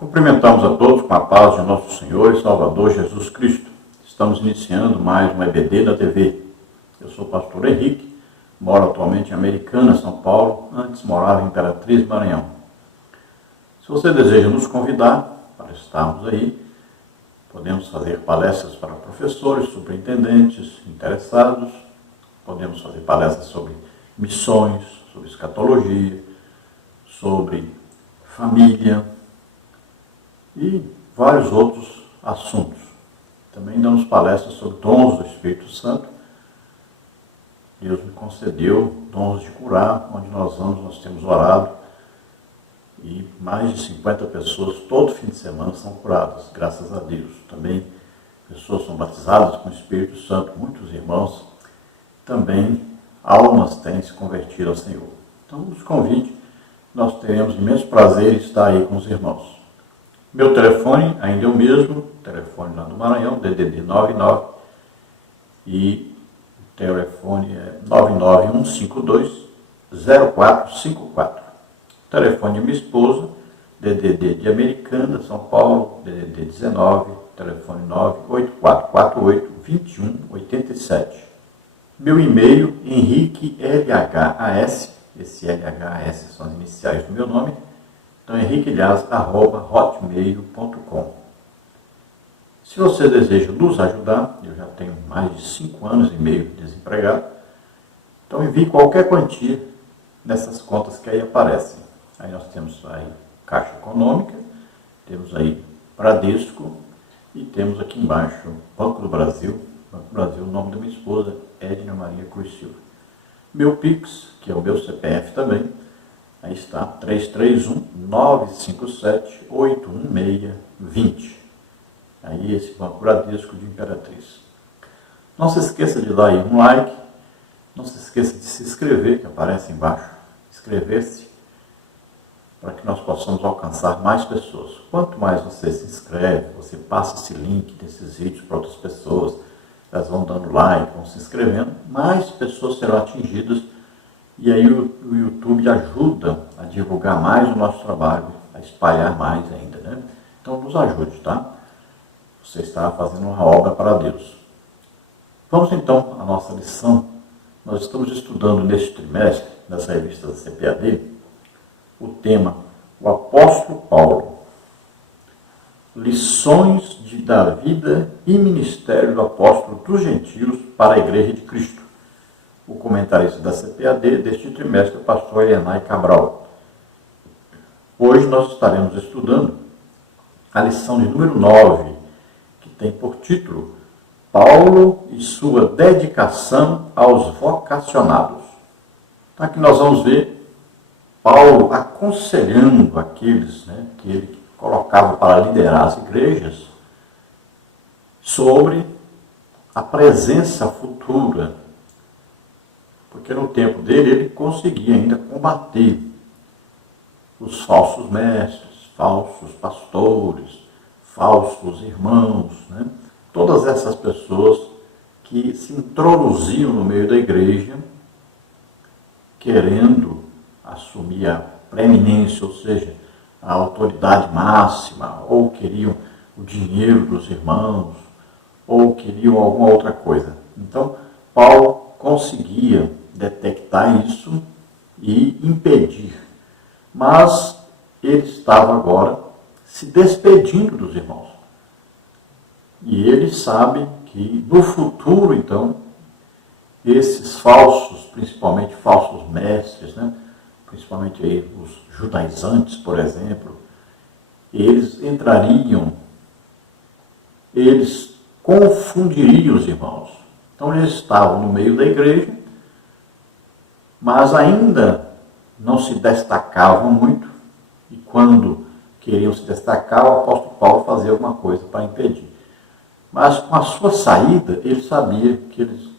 Cumprimentamos a todos com a paz de nosso Senhor e Salvador Jesus Cristo. Estamos iniciando mais um EBD da TV. Eu sou o pastor Henrique, moro atualmente em Americana, São Paulo, antes morava em Imperatriz, Maranhão. Se você deseja nos convidar para estarmos aí, podemos fazer palestras para professores, superintendentes, interessados, podemos fazer palestras sobre missões, sobre escatologia, sobre família e vários outros assuntos. Também damos palestras sobre dons do Espírito Santo. Deus me concedeu dons de curar, onde nós temos orado e mais de 50 pessoas todo fim de semana são curadas, graças a Deus. Também pessoas são batizadas com o Espírito Santo, muitos irmãos. Também almas têm se convertido ao Senhor. Então, nos convide, nós teremos imenso prazer em estar aí com os irmãos. Meu telefone ainda é o mesmo, telefone lá do Maranhão, DDD 99, e o telefone é 99152-0454. Telefone de minha esposa, DDD de Americana, São Paulo, DDD 19, telefone 98448-2187. Meu e-mail, Henrique LHAS, esse LHAS são as iniciais do meu nome, então henriquelhas@hotmail.com. Se você deseja nos ajudar, eu já tenho mais de 5 anos e meio desempregado, então envie qualquer quantia nessas contas que aí aparecem. Aí nós temos aí Caixa Econômica, temos aí Bradesco e temos aqui embaixo Banco do Brasil. Banco do Brasil, o nome da minha esposa, Edna Maria Cruz Silva. Meu Pix, que é o meu CPF também, aí está, 331-957-816-20. Aí esse Banco Bradesco de Imperatriz. Não se esqueça de dar aí um like, não se esqueça de se inscrever, que aparece embaixo, inscrever-se, para que nós possamos alcançar mais pessoas. Quanto mais você se inscreve, você passa esse link desses vídeos para outras pessoas, elas vão dando like, vão se inscrevendo, mais pessoas serão atingidas, e aí o YouTube ajuda a divulgar mais o nosso trabalho, a espalhar mais ainda, né? Então nos ajude, tá? Você está fazendo uma obra para Deus. Vamos então à nossa lição. Nós estamos estudando neste trimestre, nessa revista da CPAD, o tema, o apóstolo Paulo. Lições da vida e ministério do apóstolo dos gentios para a Igreja de Cristo. O comentarista da CPAD deste trimestre é o pastor Elianai Cabral. Hoje nós estaremos estudando a lição de número 9, que tem por título Paulo e sua dedicação aos vocacionados. Então aqui nós vamos ver Paulo aconselhando aqueles, que ele colocava para liderar as igrejas sobre a presença futura, porque no tempo dele ele conseguia ainda combater os falsos mestres, falsos pastores, falsos irmãos, todas essas pessoas que se introduziam no meio da igreja querendo assumir a preeminência, ou seja, a autoridade máxima, ou queriam o dinheiro dos irmãos, ou queriam alguma outra coisa. Então, Paulo conseguia detectar isso e impedir. Mas ele estava agora se despedindo dos irmãos. E ele sabe que no futuro, então, esses falsos, principalmente falsos mestres, principalmente aí os judaizantes, por exemplo, eles entrariam, eles confundiriam os irmãos. Então eles estavam no meio da igreja, mas ainda não se destacavam muito, e quando queriam se destacar, o apóstolo Paulo fazia alguma coisa para impedir. Mas com a sua saída, ele sabia que eles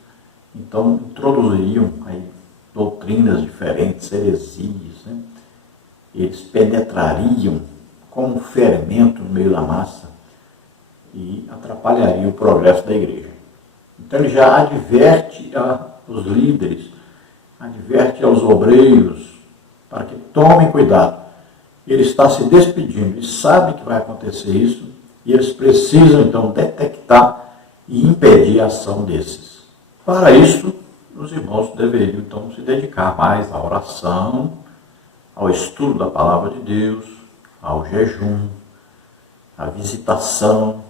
então introduziriam aí doutrinas diferentes, heresias, Eles penetrariam como um fermento no meio da massa e atrapalhariam o progresso da igreja. Então ele já adverte aos líderes, adverte aos obreiros, para que tomem cuidado, ele está se despedindo e sabe que vai acontecer isso, e eles precisam então detectar e impedir a ação desses. Para isso, os irmãos deveriam então se dedicar mais à oração, ao estudo da palavra de Deus, ao jejum, à visitação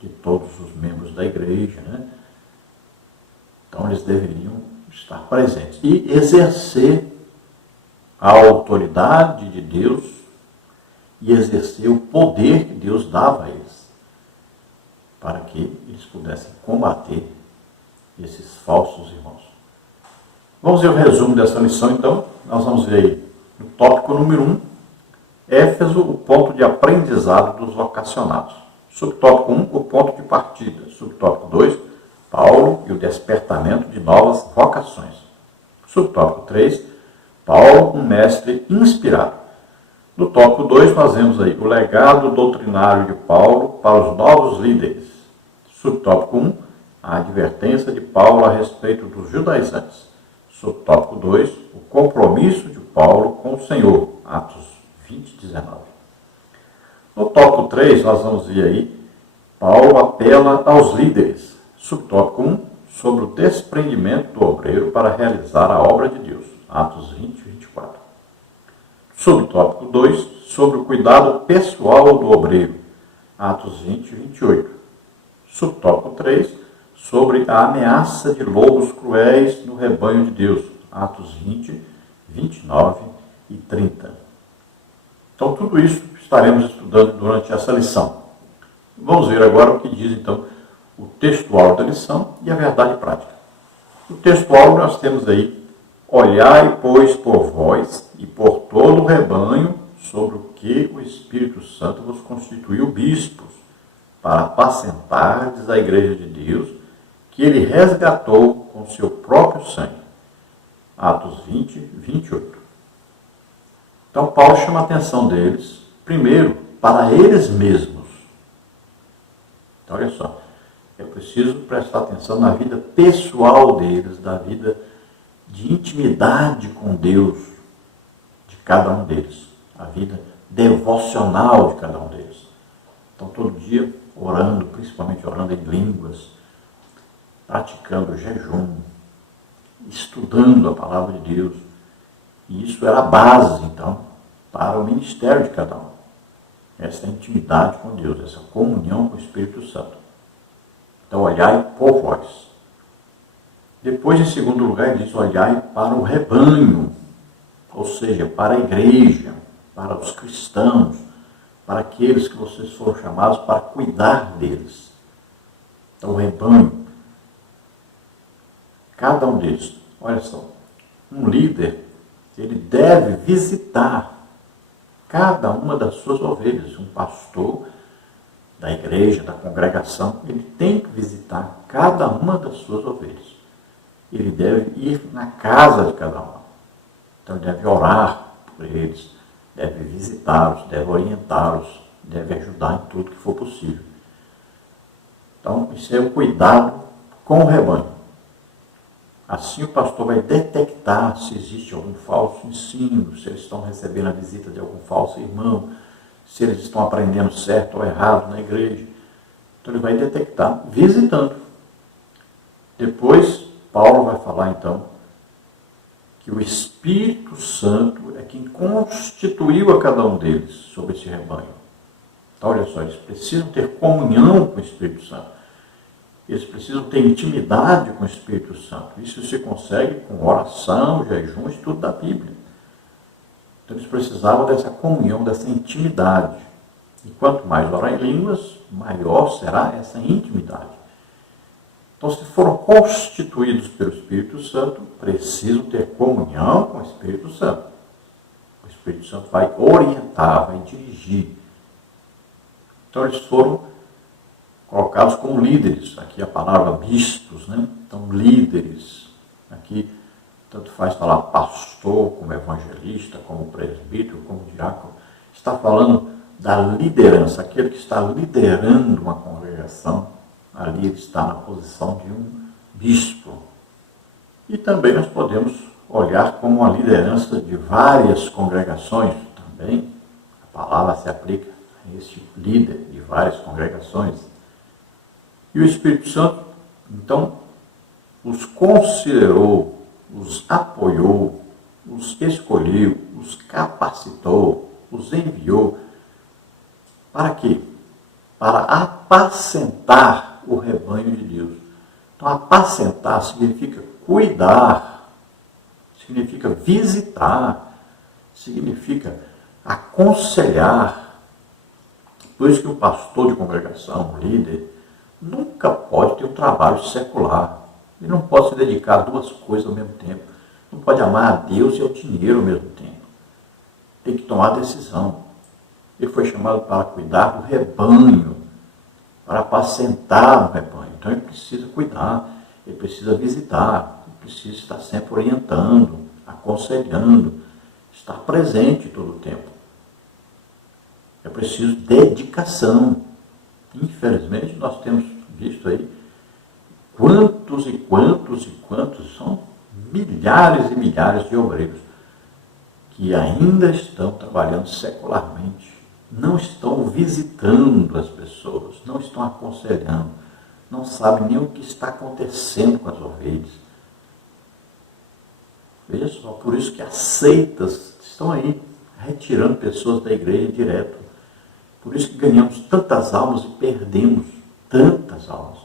de todos os membros da igreja, né? Então eles deveriam estar presentes e exercer a autoridade de Deus e exercer o poder que Deus dava a eles, para que eles pudessem combater esses falsos irmãos. Vamos ver o resumo dessa lição, então. Nós vamos ver aí no tópico número 1, Éfeso, o ponto de aprendizado dos vocacionados. Subtópico 1, o ponto de partida. Subtópico 2, Paulo e o despertamento de novas vocações. Subtópico 3, Paulo, um mestre inspirado. No tópico 2, nós vemos aí o legado doutrinário de Paulo para os novos líderes. Subtópico 1, a advertência de Paulo a respeito dos judaizantes. Subtópico 2, o compromisso de Paulo com o Senhor. Atos 20, 19. No tópico 3, nós vamos ver aí, Paulo apela aos líderes. Subtópico 1, sobre o desprendimento do obreiro para realizar a obra de Deus. Atos 20, 24. Subtópico 2, sobre o cuidado pessoal do obreiro. Atos 20, 28. Subtópico 3, sobre a ameaça de lobos cruéis no rebanho de Deus. Atos 20, 29 e 30. Então, tudo isso estaremos estudando durante essa lição. Vamos ver agora o que diz, então, o textual da lição e a verdade prática. No textual nós temos aí, olhai, pois, por vós e por todo o rebanho sobre o que o Espírito Santo vos constituiu bispos, para apacentardes a igreja de Deus, que ele resgatou com seu próprio sangue. Atos 20, 28. Então, Paulo chama a atenção deles, primeiro, para eles mesmos. Então, olha só, é preciso prestar atenção na vida pessoal deles, da vida de intimidade com Deus de cada um deles, a vida devocional de cada um deles. Então, todo dia, orando, principalmente orando em línguas, praticando jejum, estudando a palavra de Deus. E isso era a base, então, para o ministério de cada um. Essa intimidade com Deus, essa comunhão com o Espírito Santo. Então, olhai por vós. Depois, em segundo lugar, ele diz, olhai para o rebanho, ou seja, para a igreja, para os cristãos, para aqueles que vocês foram chamados para cuidar deles. Então, o rebanho, cada um deles, olha só, um líder, ele deve visitar cada uma das suas ovelhas. Um pastor da igreja, da congregação, ele tem que visitar cada uma das suas ovelhas. Ele deve ir na casa de cada uma. Então, ele deve orar por eles, deve visitá-los, deve orientá-los, deve ajudar em tudo que for possível. Então, isso é o cuidado com o rebanho. Assim o pastor vai detectar se existe algum falso ensino, se eles estão recebendo a visita de algum falso irmão, se eles estão aprendendo certo ou errado na igreja. Então ele vai detectar visitando. Depois, Paulo vai falar então que o Espírito Santo é quem constituiu a cada um deles sobre esse rebanho. Então olha só, eles precisam ter comunhão com o Espírito Santo. Eles precisam ter intimidade com o Espírito Santo. Isso se consegue com oração, jejum, estudo da Bíblia. Então eles precisavam dessa comunhão, dessa intimidade. E quanto mais orar em línguas, maior será essa intimidade. Então, se foram constituídos pelo Espírito Santo, precisam ter comunhão com o Espírito Santo. O Espírito Santo vai orientar, vai dirigir. Então eles foram colocados como líderes. Aqui a palavra bispos, né? Então, líderes. Aqui, tanto faz falar pastor, como evangelista, como presbítero, como diácono. Está falando da liderança, aquele que está liderando uma congregação. Ali ele está na posição de um bispo. E também nós podemos olhar como uma liderança de várias congregações. também a palavra se aplica a este líder de várias congregações. E o Espírito Santo, então, os considerou, os apoiou, os escolheu, os capacitou, os enviou. Para quê? Para apacentar o rebanho de Deus. Então, apacentar significa cuidar, significa visitar, significa aconselhar. Por isso que o pastor de congregação, o líder, nunca pode ter um trabalho secular. Ele não pode se dedicar a duas coisas ao mesmo tempo. Não pode amar a Deus e ao dinheiro ao mesmo tempo. Tem que tomar decisão. Ele foi chamado para cuidar do rebanho, para apacentar o rebanho. Então ele precisa cuidar, ele precisa visitar, ele precisa estar sempre orientando, aconselhando, estar presente todo o tempo. É preciso dedicação. Infelizmente, nós temos visto aí quantos e quantos e quantos são milhares e milhares de obreiros que ainda estão trabalhando secularmente, não estão visitando as pessoas, não estão aconselhando, não sabem nem o que está acontecendo com as ovelhas. Veja só, por isso que as seitas estão aí, retirando pessoas da igreja direto. Por isso que ganhamos tantas almas e perdemos tantas almas.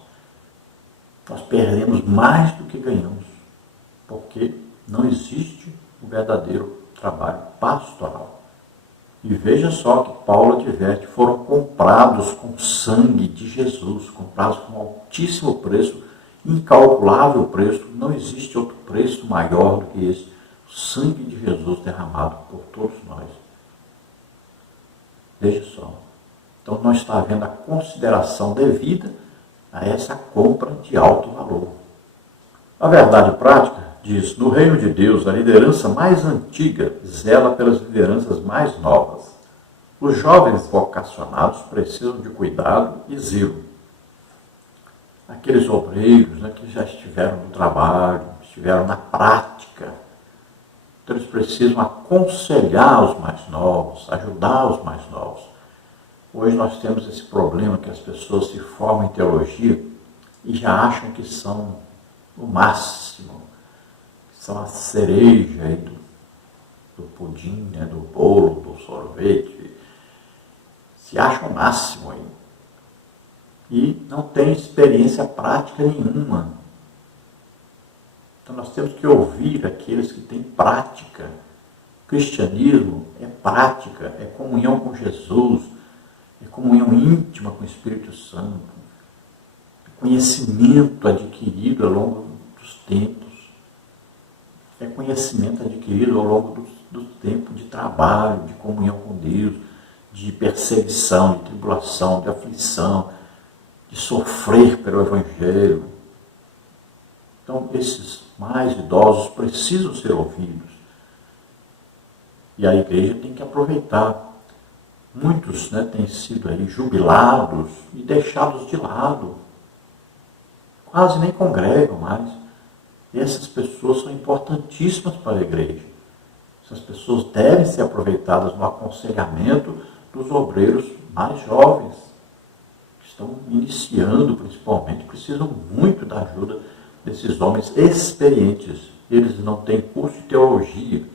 Nós perdemos mais do que ganhamos, porque não existe o verdadeiro trabalho pastoral. E veja só que Paulo adverte, foram comprados com sangue de Jesus, comprados com altíssimo preço, incalculável preço, não existe outro preço maior do que esse, o sangue de Jesus derramado por todos nós. Veja só, então não está havendo a consideração devida a essa compra de alto valor. A verdade prática diz, no reino de Deus, a liderança mais antiga zela pelas lideranças mais novas. Os jovens vocacionados precisam de cuidado e zelo. Aqueles obreiros, né, que já estiveram no trabalho, estiveram na prática, então eles precisam aconselhar os mais novos, ajudar os mais novos. Hoje nós temos esse problema que as pessoas se formam em teologia e já acham que são o máximo, que são a cereja aí do pudim, né, do bolo, do sorvete. Se acham o máximo aí. E não têm experiência prática nenhuma. Então nós temos que ouvir aqueles que têm prática. O cristianismo é prática, é comunhão com Jesus, é comunhão íntima com o Espírito Santo, é conhecimento adquirido ao longo dos tempos, é conhecimento adquirido ao longo do tempo de trabalho, de comunhão com Deus, de perseguição, de tribulação, de aflição, de sofrer pelo Evangelho. Então, esses mais idosos precisam ser ouvidos. E a igreja tem que aproveitar. Muitos, né, têm sido aí jubilados e deixados de lado. Quase nem congregam mais. E essas pessoas são importantíssimas para a igreja. Essas pessoas devem ser aproveitadas no aconselhamento dos obreiros mais jovens, que estão iniciando principalmente, precisam muito da ajuda desses homens experientes. Eles não têm curso de teologia.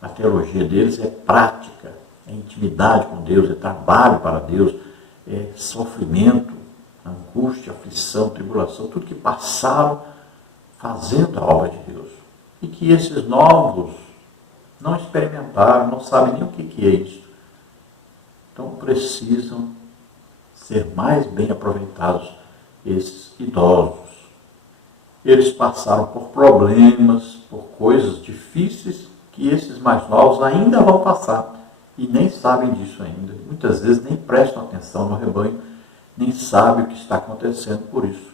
A teologia deles é prática, é intimidade com Deus, é trabalho para Deus, é sofrimento, angústia, aflição, tribulação, tudo que passaram fazendo a obra de Deus. E que esses novos não experimentaram, não sabem nem o que é isso. Então precisam ser mais bem aproveitados esses idosos. Eles passaram por problemas, por coisas difíceis que esses mais novos ainda vão passar e nem sabem disso ainda. Muitas vezes nem prestam atenção no rebanho, nem sabem o que está acontecendo por isso.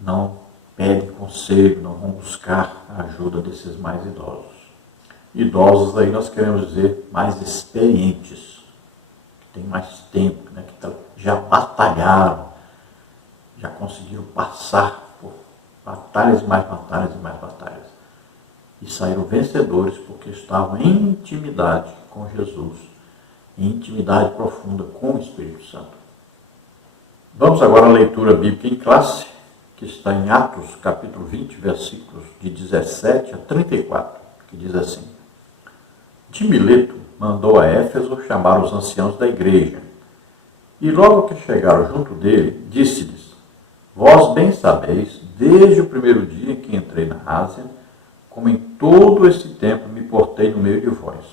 Não pedem conselho, não vão buscar a ajuda desses mais idosos. Idosos aí nós queremos dizer mais experientes, que têm mais tempo, né, que já batalharam, já conseguiram passar por batalhas e mais batalhas e mais batalhas. e saíram vencedores porque estavam em intimidade com Jesus, em intimidade profunda com o Espírito Santo. Vamos agora à leitura bíblica em classe, que está em Atos, capítulo 20, versículos de 17 a 34, que diz assim: De Mileto mandou a Éfeso chamar os anciãos da igreja, e logo que chegaram junto dele, disse-lhes: Vós bem sabeis, desde o primeiro dia em que entrei na Ásia, como em todo esse tempo me portei no meio de vós,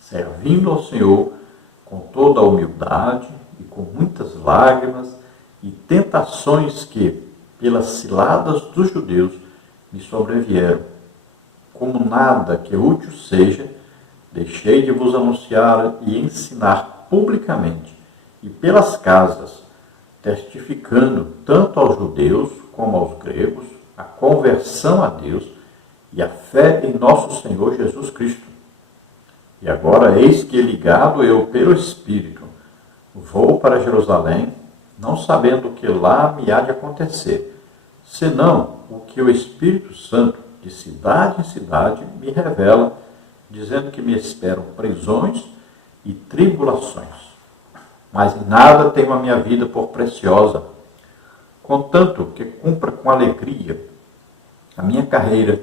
servindo ao Senhor com toda a humildade e com muitas lágrimas e tentações que, pelas ciladas dos judeus, me sobrevieram. Como nada que útil seja, deixei de vos anunciar e ensinar publicamente e pelas casas, testificando tanto aos judeus como aos gregos a conversão a Deus e a fé em nosso Senhor Jesus Cristo. E agora eis que, ligado eu pelo Espírito, vou para Jerusalém, não sabendo o que lá me há de acontecer, senão o que o Espírito Santo, de cidade em cidade, me revela, dizendo que me esperam prisões e tribulações. Mas em nada tenho a minha vida por preciosa, contanto que cumpra com alegria a minha carreira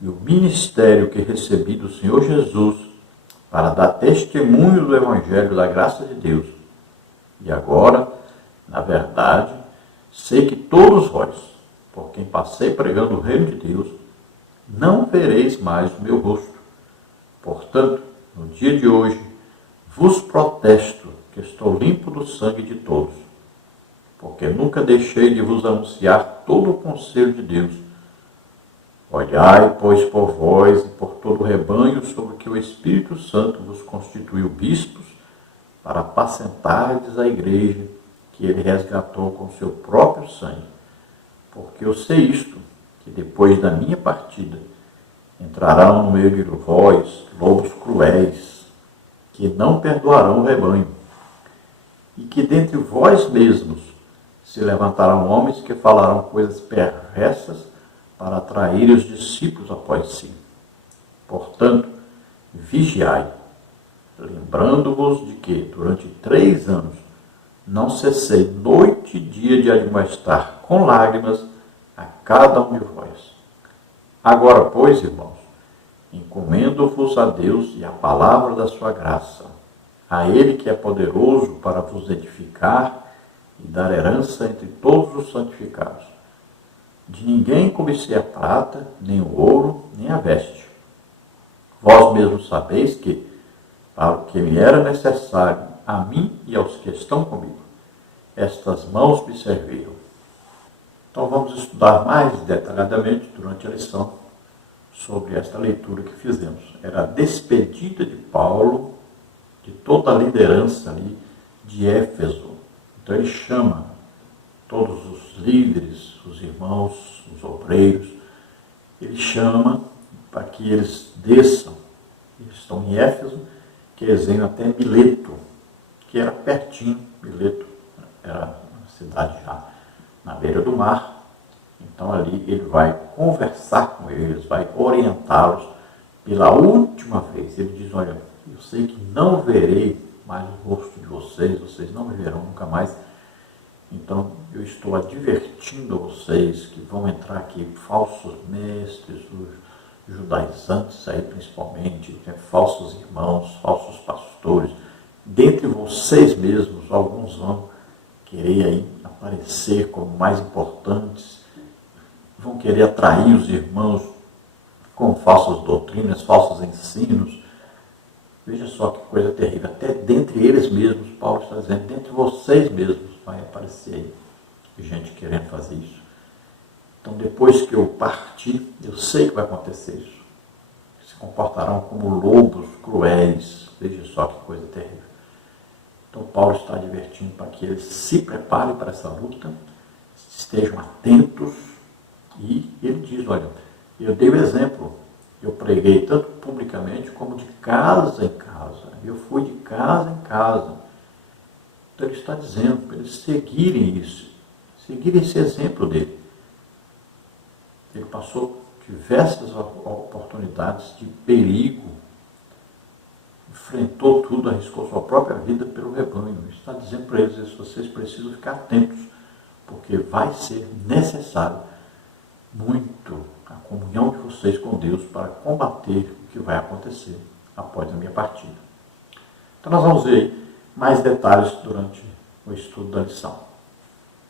e o ministério que recebi do Senhor Jesus para dar testemunho do Evangelho da graça de Deus. E agora, na verdade, sei que todos vós, por quem passei pregando o reino de Deus, não vereis mais o meu rosto. Portanto, no dia de hoje, vos protesto que estou limpo do sangue de todos, porque nunca deixei de vos anunciar todo o conselho de Deus. Olhai, pois, por vós e por todo o rebanho sobre que o Espírito Santo vos constituiu bispos, para apacentardes a igreja que ele resgatou com seu próprio sangue. Porque eu sei isto, que depois da minha partida entrarão no meio de vós lobos cruéis, que não perdoarão o rebanho, e que dentre vós mesmos se levantarão homens que falarão coisas perversas para atrair os discípulos após si. Portanto, vigiai, lembrando-vos de que, durante 3 anos, não cessei noite e dia de admoestar com lágrimas a cada um de vós. Agora, pois, irmãos, encomendo-vos a Deus e à palavra da sua graça, a Ele que é poderoso para vos edificar e dar herança entre todos os santificados. De ninguém cobicei a prata, nem o ouro, nem a veste. Vós mesmos sabeis que, para o que me era necessário, a mim e aos que estão comigo, estas mãos me serviram. Então vamos estudar mais detalhadamente durante a lição sobre esta leitura que fizemos. Era a despedida de Paulo de toda a liderança ali de Éfeso. Então ele chama todos os líderes, os irmãos, os obreiros, ele chama para que eles desçam. Eles estão em Éfeso, que eles vêm até Mileto, que era pertinho. Mileto era uma cidade já na beira do mar. Então ali ele vai conversar com eles, vai orientá-los pela última vez. Ele diz: olha, eu sei que não verei mais o rosto de vocês, vocês não me verão nunca mais. Então eu estou advertindo vocês que vão entrar aqui falsos mestres, os judaizantes aí principalmente, falsos irmãos, falsos pastores. Dentre vocês mesmos, alguns vão querer aí aparecer como mais importantes, vão querer atrair os irmãos com falsas doutrinas, falsos ensinos. Veja só que coisa terrível. Até dentre eles mesmos, Paulo está dizendo, dentre vocês mesmos vai aparecer aí gente querendo fazer isso. Então, depois que eu partir, eu sei que vai acontecer isso. Se comportarão como lobos cruéis. Veja só que coisa terrível. Então, Paulo está advertindo para que eles se preparem para essa luta, estejam atentos. E ele diz: olha, eu dei o exemplo. Eu preguei tanto publicamente como de casa em casa. Eu fui de casa em casa. Então ele está dizendo para eles seguirem isso, seguirem esse exemplo dele. Ele passou diversas oportunidades de perigo, enfrentou tudo, arriscou sua própria vida pelo rebanho. Está dizendo para eles isso, vocês precisam ficar atentos, porque vai ser necessário muito a comunhão de vocês com Deus para combater o que vai acontecer após a minha partida. Então nós vamos ver mais detalhes durante o estudo da lição.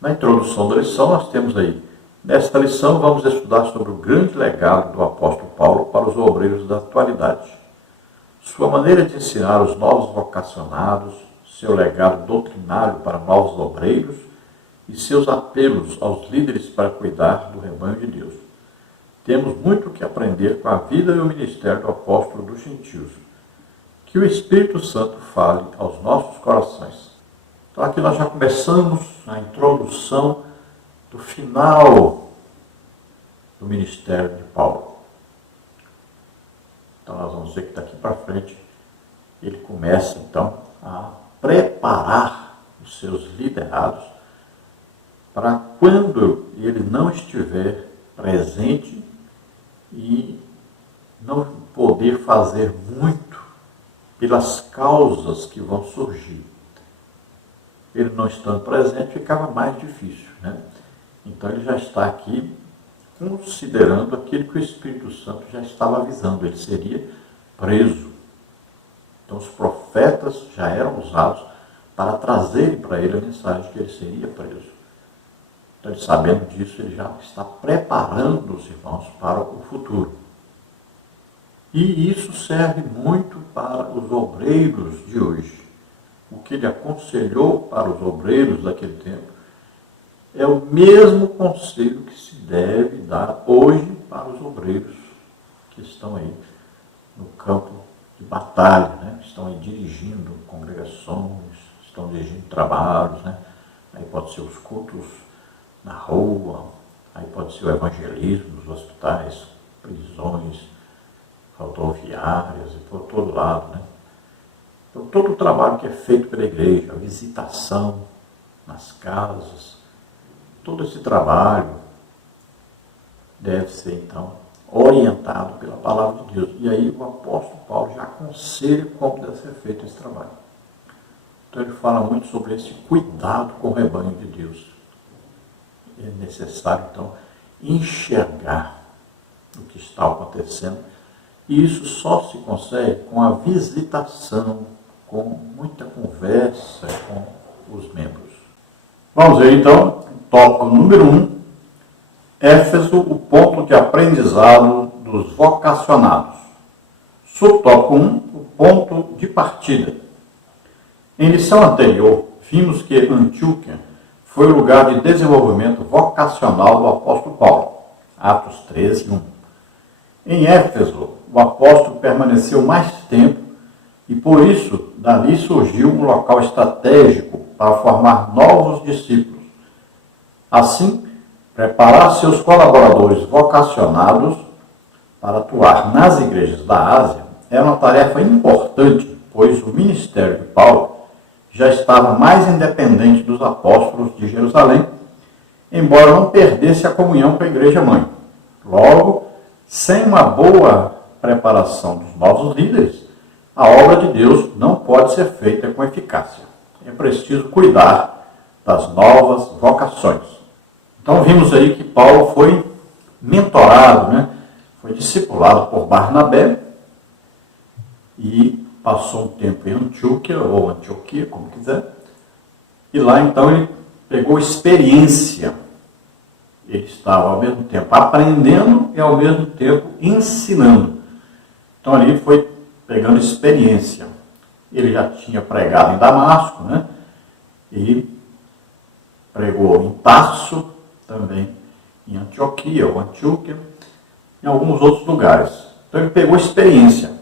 Na introdução da lição nós temos aí, nesta lição vamos estudar sobre o grande legado do apóstolo Paulo para os obreiros da atualidade. Sua maneira de ensinar os novos vocacionados, seu legado doutrinário para novos obreiros e seus apelos aos líderes para cuidar do rebanho de Deus. Temos muito que aprender com a vida e o ministério do apóstolo dos gentios. Que o Espírito Santo fale aos nossos corações. Então aqui nós já começamos a introdução do final do ministério de Paulo. Então nós vamos ver que daqui para frente ele começa então a preparar os seus liderados para quando ele não estiver presente e não poder fazer muito pelas causas que vão surgir. Ele não estando presente ficava mais difícil, né? Então ele já está aqui considerando aquilo que o Espírito Santo já estava avisando, ele seria preso. Então os profetas já eram usados para trazerem para ele a mensagem que ele seria preso. Então, ele, sabendo disso, ele já está preparando os irmãos para o futuro. E isso serve muito para os obreiros de hoje. O que ele aconselhou para os obreiros daquele tempo é o mesmo conselho que se deve dar hoje para os obreiros que estão aí no campo de batalha, né? Estão aí dirigindo congregações, estão dirigindo trabalhos, né? Aí pode ser os cultos na rua, aí pode ser o evangelismo nos hospitais, prisões, rodoviárias e por todo lado, né? Então, todo o trabalho que é feito pela igreja, a visitação nas casas, todo esse trabalho deve ser, então, orientado pela palavra de Deus. E aí o apóstolo Paulo já aconselha como deve ser feito esse trabalho. Então ele fala muito sobre esse cuidado com o rebanho de Deus. É necessário, então, enxergar o que está acontecendo. E isso só se consegue com a visitação, com muita conversa com os membros. Vamos ver, então, tópico número 1. Éfeso, o ponto de aprendizado dos vocacionados. Subtópico 1, o ponto de partida. Em lição anterior, vimos que Antioquia foi o lugar de desenvolvimento vocacional do apóstolo Paulo. Atos 13, 1. Em Éfeso, o apóstolo permaneceu mais tempo e, por isso, dali surgiu um local estratégico para formar novos discípulos. Assim, preparar seus colaboradores vocacionados para atuar nas igrejas da Ásia era uma tarefa importante, pois o ministério de Paulo já estava mais independente dos apóstolos de Jerusalém, embora não perdesse a comunhão com a igreja-mãe. Logo, sem uma boa preparação dos novos líderes, a obra de Deus não pode ser feita com eficácia. É preciso cuidar das novas vocações. Então vimos aí que Paulo foi mentorado, né? Foi discipulado por Barnabé e passou um tempo em Antioquia, ou Antioquia, como quiser. E lá então ele pegou experiência. Ele estava ao mesmo tempo aprendendo e ao mesmo tempo ensinando. Então ali ele foi pegando experiência. Ele já tinha pregado em Damasco, né? E pregou em Tarso, também em Antioquia ou Antioquia, em alguns outros lugares. Então ele pegou experiência.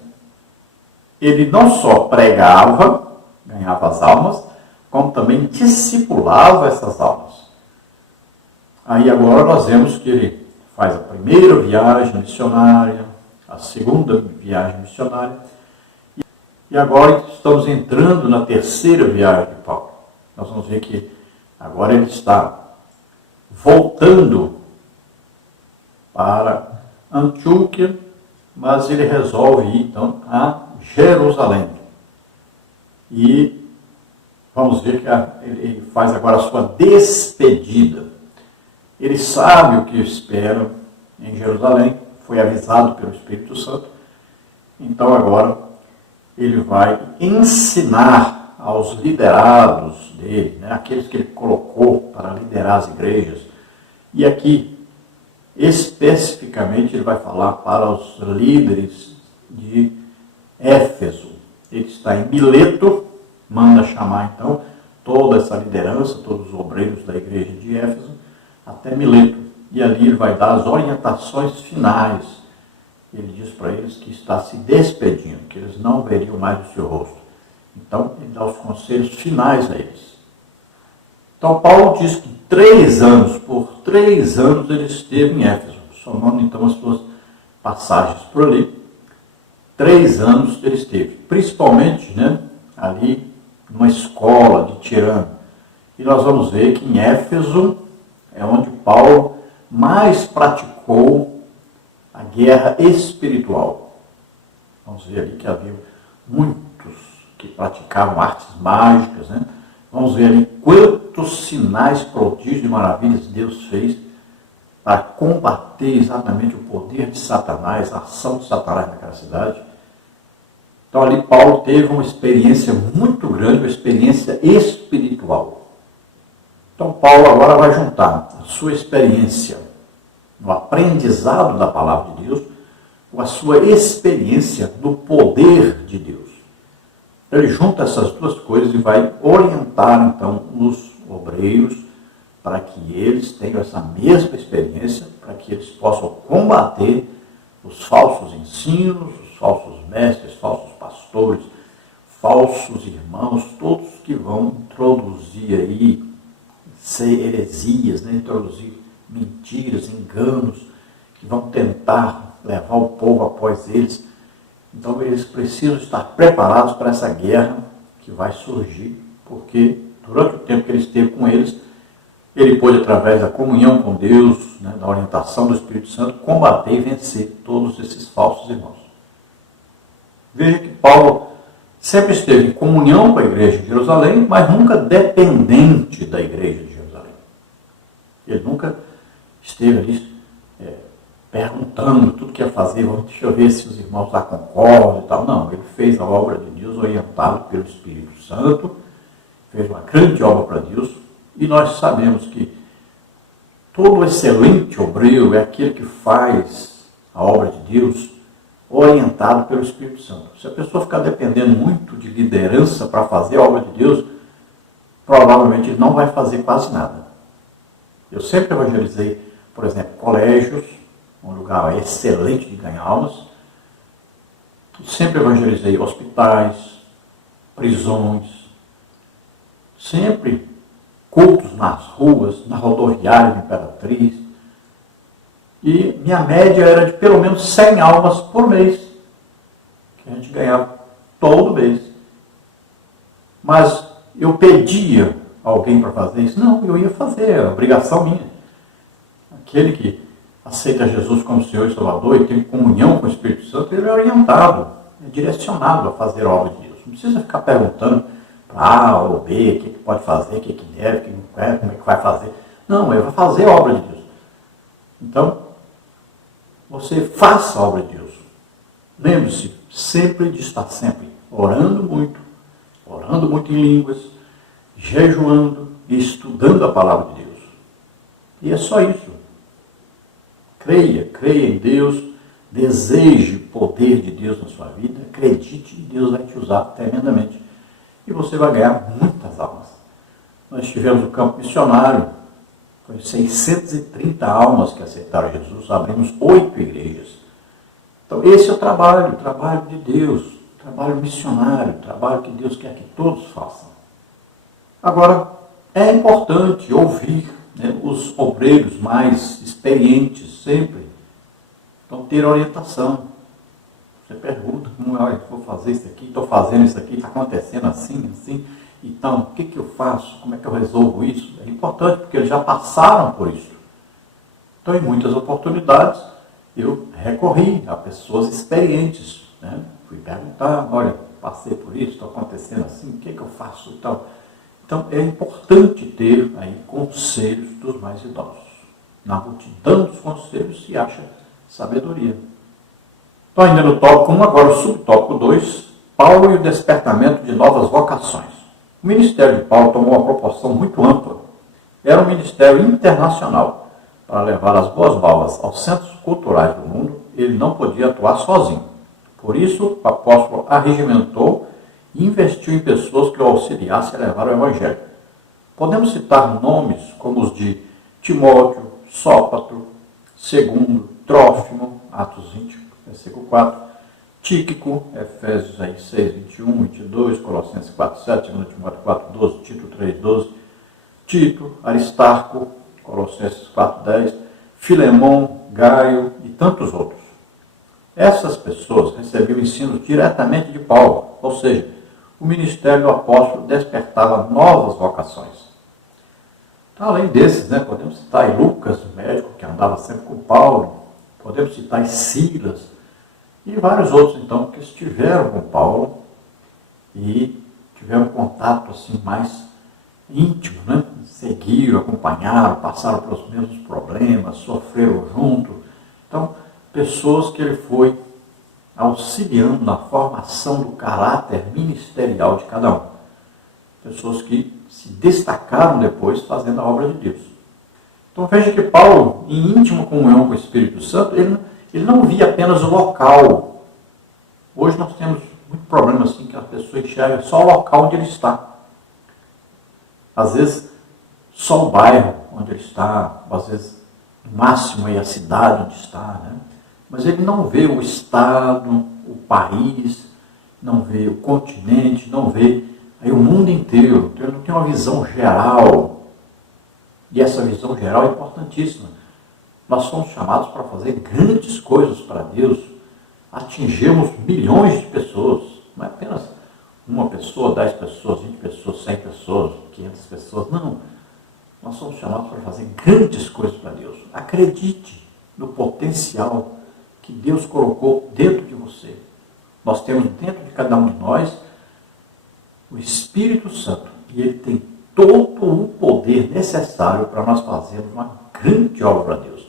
Ele não só pregava, ganhava as almas, como também discipulava essas almas. Aí agora nós vemos que ele faz a primeira viagem missionária, a segunda viagem missionária, e agora estamos entrando na terceira viagem de Paulo. Nós vamos ver que agora ele está voltando para Antioquia, mas ele resolve ir então a Jerusalém. E vamos ver que ele faz agora a sua despedida. Ele sabe o que espera em Jerusalém, foi avisado pelo Espírito Santo. Então agora ele vai ensinar aos liderados dele, né, aqueles que ele colocou para liderar as igrejas. E aqui, especificamente, ele vai falar para os líderes de Éfeso. Ele está em Mileto, manda chamar então toda essa liderança, todos os obreiros da igreja de Éfeso, até Mileto. E ali ele vai dar as orientações finais. Ele diz para eles que está se despedindo, que eles não veriam mais o seu rosto. Então, ele dá os conselhos finais a eles. Então, Paulo diz que por 3 anos ele esteve em Éfeso, somando então as suas passagens por ali. 3 anos ele esteve, principalmente, né, ali numa escola de Tirano. E nós vamos ver que em Éfeso é onde Paulo mais praticou a guerra espiritual. Vamos ver ali que havia muitos que praticavam artes mágicas, né? Vamos ver ali quantos sinais, prodígios e maravilhas Deus fez para combater exatamente o poder de Satanás, a ação de Satanás naquela cidade. Então ali Paulo teve uma experiência muito grande, uma experiência espiritual. Então Paulo agora vai juntar a sua experiência no aprendizado da palavra de Deus com a sua experiência no poder de Deus. Ele junta essas duas coisas e vai orientar então os obreiros para que eles tenham essa mesma experiência, para que eles possam combater os falsos ensinos, os falsos mestres, falsos pastores, falsos irmãos, todos que vão introduzir aí heresias, né? Introduzir mentiras, enganos, que vão tentar levar o povo após eles. Então eles precisam estar preparados para essa guerra que vai surgir, porque durante o tempo que ele esteve com eles, ele pôde, através da comunhão com Deus, né, da orientação do Espírito Santo, combater e vencer todos esses falsos irmãos. Veja que Paulo sempre esteve em comunhão com a igreja de Jerusalém, mas nunca dependente da igreja de Jerusalém. Ele nunca esteve ali perguntando tudo que ia fazer, deixa eu ver se os irmãos lá concordam e tal. Não, ele fez a obra de Deus orientado pelo Espírito Santo, fez uma grande obra para Deus, e nós sabemos que todo excelente obreiro é aquele que faz a obra de Deus orientado pelo Espírito Santo. Se a pessoa ficar dependendo muito de liderança para fazer a obra de Deus, provavelmente ele não vai fazer quase nada. Eu sempre evangelizei, por exemplo, colégios, um lugar excelente de ganhar almas. Sempre evangelizei hospitais, prisões, sempre cultos nas ruas, na rodoviária de Imperatriz. E minha média era de pelo menos 100 almas por mês, que a gente ganhava todo mês. Mas eu pedia alguém para fazer isso? Não, eu ia fazer, é obrigação minha. Aquele que aceita Jesus como Senhor e Salvador e tem comunhão com o Espírito Santo, ele é orientado, é direcionado a fazer a obra de Deus. Não precisa ficar perguntando para A ou B o que pode fazer, o que deve, o que não quer, como é que vai fazer. Não, ele vai fazer a obra de Deus. Então, você faça a obra de Deus. Lembre-se sempre de estar sempre orando muito em línguas, jejuando e estudando a palavra de Deus. E é só isso. Creia em Deus, deseje o poder de Deus na sua vida, acredite, Deus vai te usar tremendamente. E você vai ganhar muitas almas. Nós tivemos o campo missionário, foi 630 almas que aceitaram Jesus, abrimos 8 igrejas. Então esse é o trabalho de Deus, trabalho missionário, trabalho que Deus quer que todos façam. Agora, é importante ouvir, né, os obreiros mais experientes sempre, então ter orientação. Você pergunta, como eu vou fazer isso aqui, estou fazendo isso aqui, está acontecendo assim, então o que eu faço, como é que eu resolvo isso? É importante porque eles já passaram por isso. Então em muitas oportunidades eu recorri a pessoas experientes, né? Fui perguntar, olha, passei por isso, está acontecendo assim, o que é que eu faço e tal. Então, é importante ter aí conselhos dos mais idosos. Na multidão dos conselhos se acha sabedoria. Estou ainda no tópico 1, agora o subtópico 2, Paulo e o despertamento de novas vocações. O ministério de Paulo tomou uma proporção muito ampla. Era um ministério internacional. Para levar as boas novas aos centros culturais do mundo, ele não podia atuar sozinho. Por isso, o apóstolo arregimentou e investiu em pessoas que o auxiliassem a levar o evangelho. Podemos citar nomes como os de Timóteo, Sópatro, Segundo, Trófimo, Atos 20, versículo 4, Tíquico, Efésios 6, 21, 22, Colossenses 4, 7, 2 Timóteo 4, 12, Tito 3, 12, Tito, Aristarco, Colossenses 4, 10, Filemão, Gaio e tantos outros. Essas pessoas recebiam ensino diretamente de Paulo, ou seja, o ministério do apóstolo despertava novas vocações. Então, além desses, podemos citar aí Lucas, o médico que andava sempre com Paulo, podemos citar aí Silas e vários outros, então, que estiveram com Paulo e tiveram contato assim, mais íntimo, seguiram, acompanharam, passaram pelos mesmos problemas, sofreram junto. Então, pessoas que ele foi auxiliando na formação do caráter ministerial de cada um. Pessoas que se destacaram depois fazendo a obra de Deus. Então veja que Paulo, em íntima comunhão com o Espírito Santo, ele não via apenas o local. Hoje nós temos muito problema assim, que a pessoa enxerga só o local onde ele está. Às vezes, só o bairro onde ele está, às vezes, no máximo aí a cidade onde está, Mas ele não vê o estado, o país, não vê o continente, não vê aí o mundo inteiro. Então ele não tem uma visão geral. E essa visão geral é importantíssima. Nós somos chamados para fazer grandes coisas para Deus. Atingirmos milhões de pessoas. Não é apenas uma pessoa, 10 pessoas, 20 pessoas, 100 pessoas, 500 pessoas. Não. Nós somos chamados para fazer grandes coisas para Deus. Acredite no potencial que Deus colocou dentro de você. Nós temos dentro de cada um de nós o Espírito Santo. E ele tem todo o poder necessário para nós fazermos uma grande obra para Deus.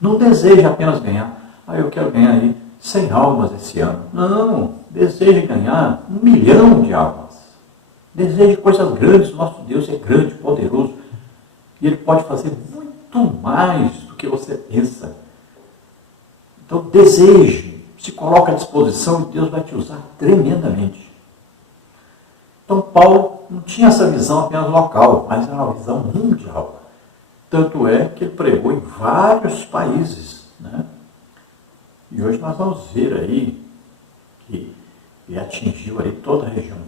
Não deseje apenas ganhar. Eu quero ganhar aí 100 almas esse ano. Não, deseje ganhar 1 milhão de almas. Deseje coisas grandes. Nosso Deus é grande, poderoso. E ele pode fazer muito mais do que você pensa. Então deseje, se coloque à disposição e Deus vai te usar tremendamente. Então Paulo não tinha essa visão apenas local, mas era uma visão mundial. Tanto é que ele pregou em vários países. E hoje nós vamos ver aí que ele atingiu aí toda a região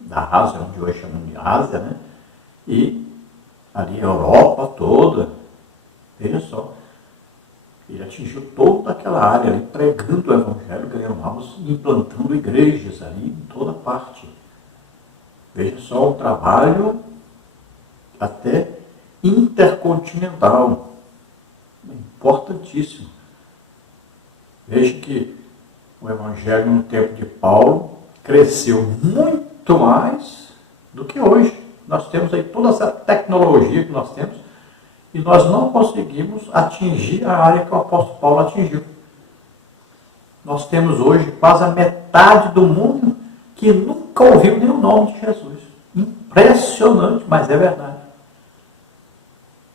da Ásia, onde hoje chamamos de Ásia, e ali a Europa toda. Veja só. Ele atingiu toda aquela área ali, pregando o Evangelho, ganhando almas, implantando igrejas ali em toda parte. Veja só, um trabalho até intercontinental, importantíssimo. Veja que o Evangelho no tempo de Paulo cresceu muito mais do que hoje. Nós temos aí toda essa tecnologia que nós temos, e nós não conseguimos atingir a área que o apóstolo Paulo atingiu. Nós temos hoje quase a metade do mundo que nunca ouviu nem o nome de Jesus. Impressionante, mas é verdade.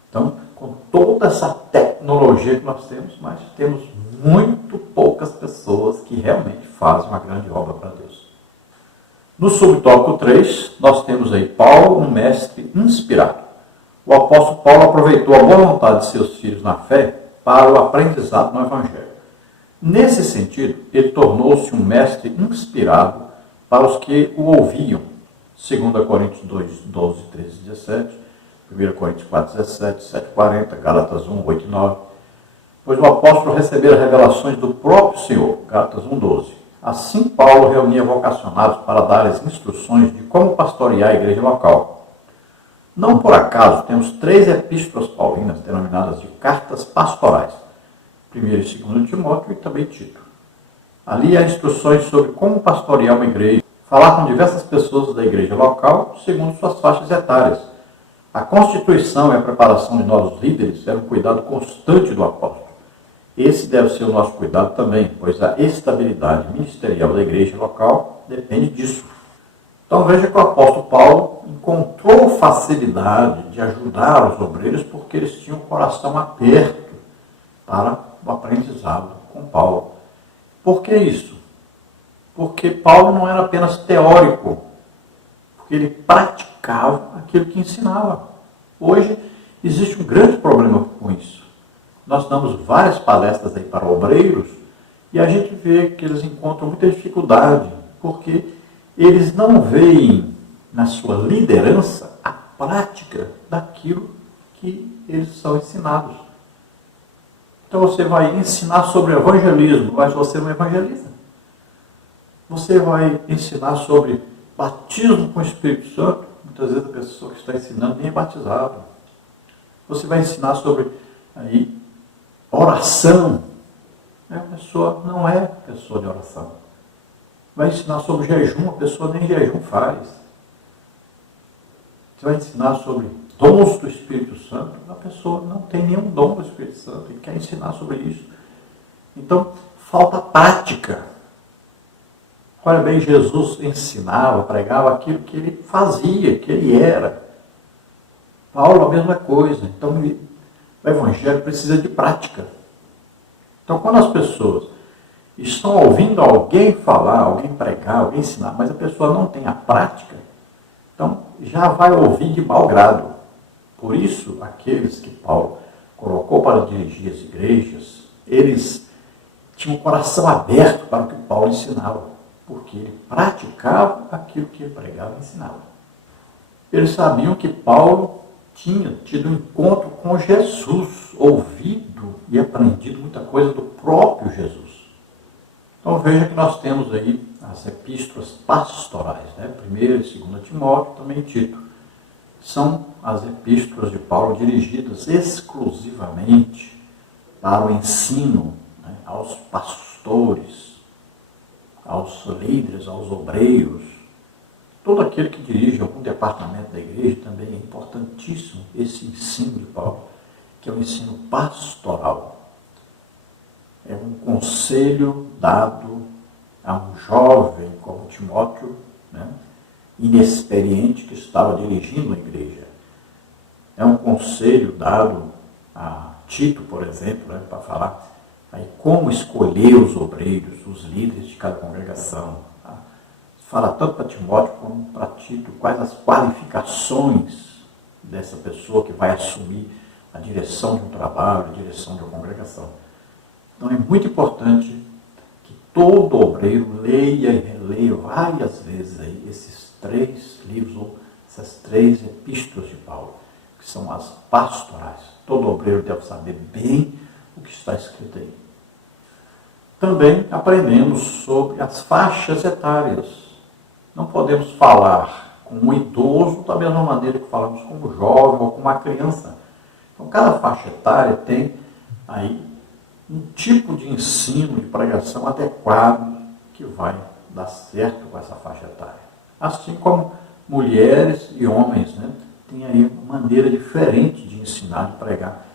Então, com toda essa tecnologia que nós temos muito poucas pessoas que realmente fazem uma grande obra para Deus. No subtópico 3, nós temos aí Paulo, um mestre inspirado. O apóstolo Paulo aproveitou a boa vontade de seus filhos na fé para o aprendizado no Evangelho. Nesse sentido, ele tornou-se um mestre inspirado para os que o ouviam. 2 Coríntios 2, 12, 13, 17, 1 Coríntios 4, 17, 7, 40, Gálatas 1, 8 e 9. Pois o apóstolo recebera revelações do próprio Senhor, Gálatas 1, 12. Assim, Paulo reunia vocacionados para dar as instruções de como pastorear a igreja local. Não por acaso temos 3 epístolas paulinas denominadas de cartas pastorais. 1º e 2º Timóteo e também Tito. Ali há instruções sobre como pastorear uma igreja, falar com diversas pessoas da igreja local, segundo suas faixas etárias. A constituição e a preparação de novos líderes era um cuidado constante do apóstolo. Esse deve ser o nosso cuidado também, pois a estabilidade ministerial da igreja local depende disso. Então veja que o apóstolo Paulo encontrou facilidade de ajudar os obreiros porque eles tinham o coração aberto para o aprendizado com Paulo. Por que isso? Porque Paulo não era apenas teórico, porque ele praticava aquilo que ensinava. Hoje existe um grande problema com isso. Nós damos várias palestras aí para obreiros e a gente vê que eles encontram muita dificuldade, porque eles não veem na sua liderança a prática daquilo que eles são ensinados. Então você vai ensinar sobre evangelismo, mas você não evangeliza. Você vai ensinar sobre batismo com o Espírito Santo, muitas vezes a pessoa que está ensinando nem é batizada. Você vai ensinar sobre aí, oração. A pessoa não é pessoa de oração. Vai ensinar sobre jejum, a pessoa nem jejum faz. Você vai ensinar sobre dons do Espírito Santo, a pessoa não tem nenhum dom do Espírito Santo e quer ensinar sobre isso. Então, falta prática. Olha bem, Jesus ensinava, pregava aquilo que ele fazia, que ele era. Paulo, a mesma coisa. Então, o Evangelho precisa de prática. Então, quando as pessoas estão ouvindo alguém falar, alguém pregar, alguém ensinar, mas a pessoa não tem a prática, então já vai ouvir de mau grado. Por isso, aqueles que Paulo colocou para dirigir as igrejas, eles tinham o coração aberto para o que Paulo ensinava, porque ele praticava aquilo que ele pregava e ensinava. Eles sabiam que Paulo tinha tido um encontro com Jesus, ouvido e aprendido muita coisa do próprio Jesus. Então veja que nós temos aí as epístolas pastorais, né? 1º e 2º Timóteo, também Tito. São as epístolas de Paulo dirigidas exclusivamente para o ensino, né, aos pastores, aos líderes, aos obreiros. Todo aquele que dirige algum departamento da igreja também é importantíssimo esse ensino de Paulo, que é o ensino pastoral. É um conselho dado a um jovem como Timóteo, né, inexperiente que estava dirigindo a igreja. É um conselho dado a Tito, por exemplo, né, para falar aí como escolher os obreiros, os líderes de cada congregação. Tá? Fala tanto para Timóteo como para Tito quais as qualificações dessa pessoa que vai assumir a direção de um trabalho, a direção de uma congregação. Então é muito importante que todo obreiro leia e releia várias vezes aí esses 3 livros, ou essas 3 epístolas de Paulo, que são as pastorais. Todo obreiro deve saber bem o que está escrito aí. Também aprendemos sobre as faixas etárias. Não podemos falar com um idoso da mesma maneira que falamos com um jovem ou com uma criança. Então, cada faixa etária tem aí um tipo de ensino, de pregação adequado que vai dar certo com essa faixa etária. Assim como mulheres e homens, né, têm aí uma maneira diferente de ensinar, de pregar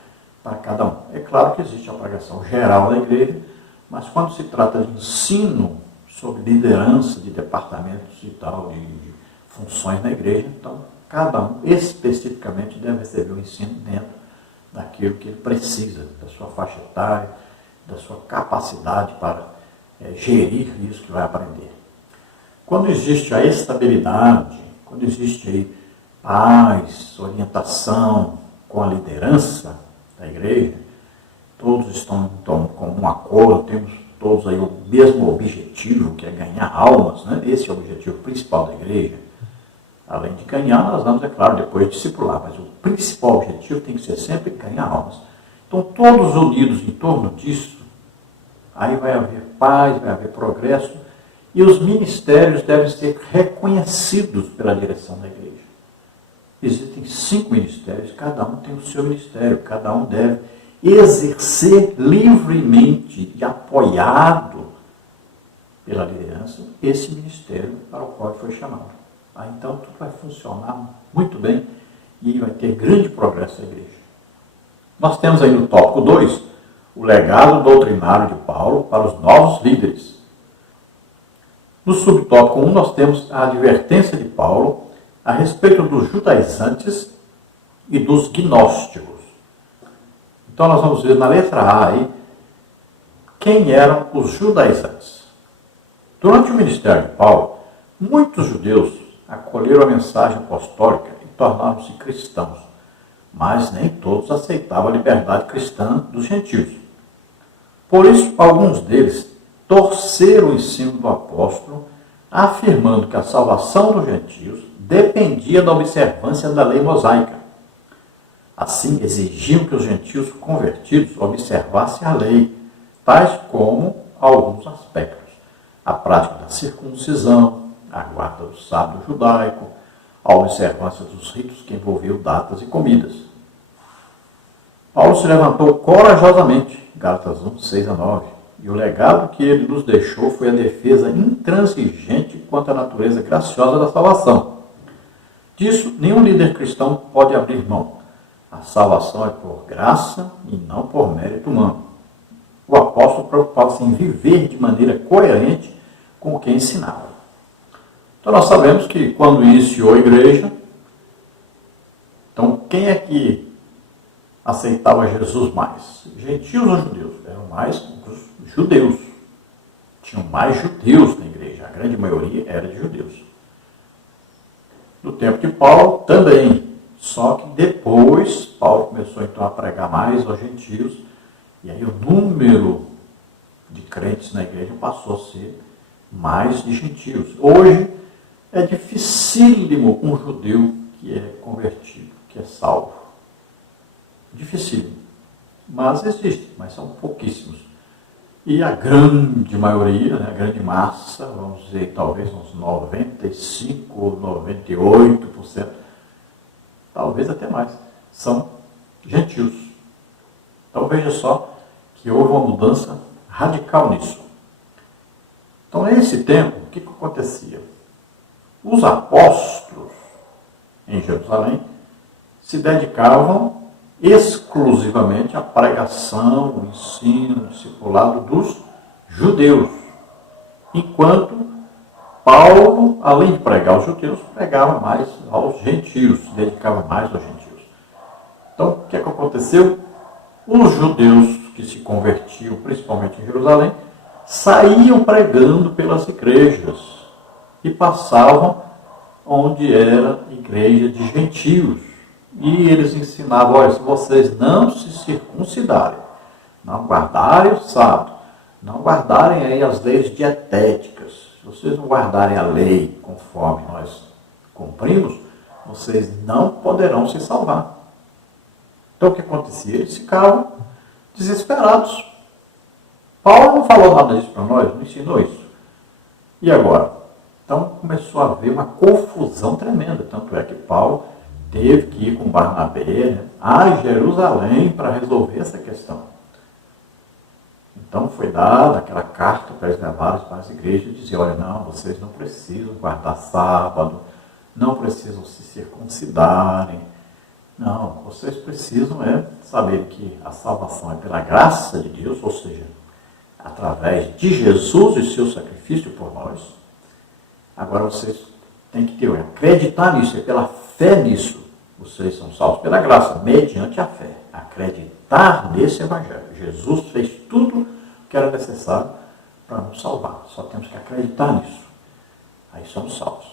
para cada um. É claro que existe a pregação geral da igreja, mas quando se trata de ensino sobre liderança de departamentos e tal, de funções na igreja, então cada um especificamente deve receber o ensino dentro daquilo que ele precisa, da sua faixa etária, da sua capacidade para gerir isso que vai aprender. Quando existe a estabilidade, quando existe aí paz, orientação com a liderança da igreja, todos estão então, com um acordo, temos todos aí o mesmo objetivo, que é ganhar almas, né? Esse é o objetivo principal da igreja. Além de ganhar, nós vamos, é claro, depois discipular, mas o principal objetivo tem que ser sempre ganhar almas. Então, todos unidos em torno disso, aí vai haver paz, vai haver progresso, e os ministérios devem ser reconhecidos pela direção da igreja. Existem 5 ministérios, cada um tem o seu ministério, cada um deve exercer livremente e apoiado pela liderança esse ministério para o qual foi chamado. Então tudo vai funcionar muito bem e vai ter grande progresso na igreja. Nós temos aí no tópico 2 o legado doutrinário de Paulo para os novos líderes. No subtópico 1 nós temos a advertência de Paulo a respeito dos judaizantes e dos gnósticos. Então nós vamos ver na letra A aí quem eram os judaizantes. Durante o ministério de Paulo, muitos judeus acolheram a mensagem apostólica e tornaram-se cristãos, mas nem todos aceitavam a liberdade cristã dos gentios. Por isso, alguns deles torceram o ensino do apóstolo, afirmando que a salvação dos gentios dependia da observância da lei mosaica. Assim, exigiam que os gentios convertidos observassem a lei, tais como alguns aspectos: a prática da circuncisão, a guarda do sábado judaico, a observância dos ritos que envolviam datas e comidas. Paulo se levantou corajosamente, Gálatas 1, 6 a 9, e o legado que ele nos deixou foi a defesa intransigente quanto à natureza graciosa da salvação. Disso, nenhum líder cristão pode abrir mão. A salvação é por graça e não por mérito humano. O apóstolo preocupava-se em viver de maneira coerente com o que ensinava. Então nós sabemos que quando iniciou a igreja, então quem é que aceitava Jesus mais? Gentios ou judeus? Eram mais os judeus. Tinham mais judeus na igreja. A grande maioria era de judeus. No tempo de Paulo também. Só que depois Paulo começou então a pregar mais aos gentios. E aí o número de crentes na igreja passou a ser mais de gentios. Hoje é dificílimo um judeu que é convertido, que é salvo. Dificílimo. Mas existe, mas são pouquíssimos. E a grande maioria, a grande massa, vamos dizer, talvez uns 95% ou 98%, talvez até mais, são gentios. Então veja só que houve uma mudança radical nisso. Então nesse tempo, o que acontecia? Os apóstolos em Jerusalém se dedicavam exclusivamente à pregação, o ensino, o discipulado dos judeus. Enquanto Paulo, além de pregar aos judeus, pregava mais aos gentios, se dedicava mais aos gentios. Então, o que aconteceu? Os judeus que se convertiam, principalmente em Jerusalém, saíam pregando pelas igrejas e passavam onde era igreja de gentios. E eles ensinavam: olha, se vocês não se circuncidarem, não guardarem o sábado, não guardarem aí as leis dietéticas, se vocês não guardarem a lei conforme nós cumprimos, vocês não poderão se salvar. Então o que acontecia? Eles ficavam desesperados. Paulo não falou nada disso para nós, não ensinou isso. E agora? Então começou a haver uma confusão tremenda, tanto é que Paulo teve que ir com Barnabé a Jerusalém para resolver essa questão. Então foi dada aquela carta para eles levarem para as igrejas e dizer: olha, não, vocês não precisam guardar sábado, não precisam se circuncidarem, não, vocês precisam saber que a salvação é pela graça de Deus, ou seja, através de Jesus e seu sacrifício por nós. Agora vocês têm que acreditar nisso, é pela fé nisso. Vocês são salvos pela graça, mediante a fé. Acreditar nesse evangelho. Jesus fez tudo o que era necessário para nos salvar. Só temos que acreditar nisso. Aí somos salvos.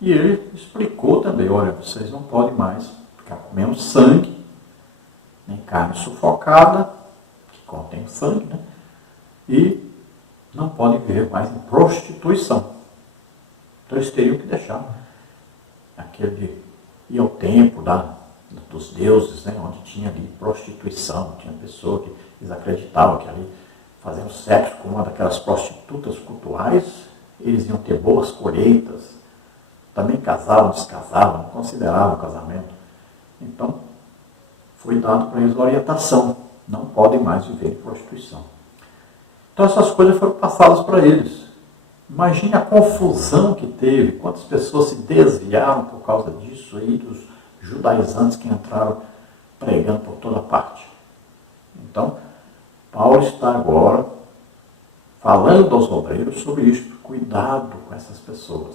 E ele explicou também: olha, vocês não podem mais ficar comendo sangue, nem carne sufocada, que contém sangue, né? E não podem viver mais em prostituição. Então eles teriam que deixar ir ao templo dos deuses, né, onde tinha ali prostituição, tinha pessoa que eles acreditavam que ali, fazendo sexo com uma daquelas prostitutas cultuais, eles iam ter boas colheitas. Também casavam, descasavam, não consideravam o casamento. Então, foi dado para eles orientação. não podem mais viver em prostituição. Então essas coisas foram passadas para eles. Imagine a confusão que teve, quantas pessoas se desviaram por causa disso aí, dos judaizantes que entraram pregando por toda parte. Então, Paulo está agora falando aos obreiros sobre isso. Cuidado com essas pessoas.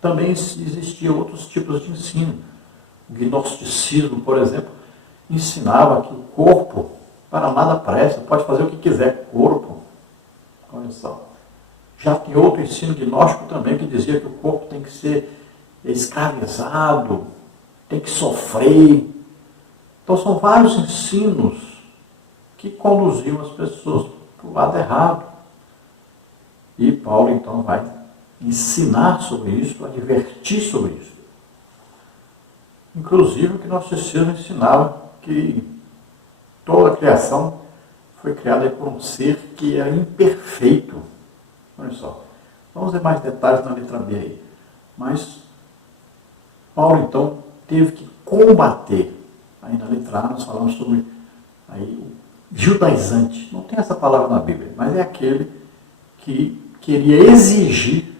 Também existiam outros tipos de ensino. O gnosticismo, por exemplo, ensinava que o corpo para nada presta, pode fazer o que quiser com o corpo. Olha só. Já tem outro ensino gnóstico também que dizia que o corpo tem que ser escravizado, tem que sofrer. Então são vários ensinos que conduziam as pessoas para o lado errado. E Paulo então vai ensinar sobre isso, advertir sobre isso. Inclusive que nosso ensino ensinava que toda a criação foi criada por um ser que é imperfeito. Olha só, vamos ver mais detalhes na letra B aí. Mas Paulo então teve que combater. Aí na letra A nós falamos sobre aí, o judaizante. Não tem essa palavra na Bíblia, mas é aquele que queria exigir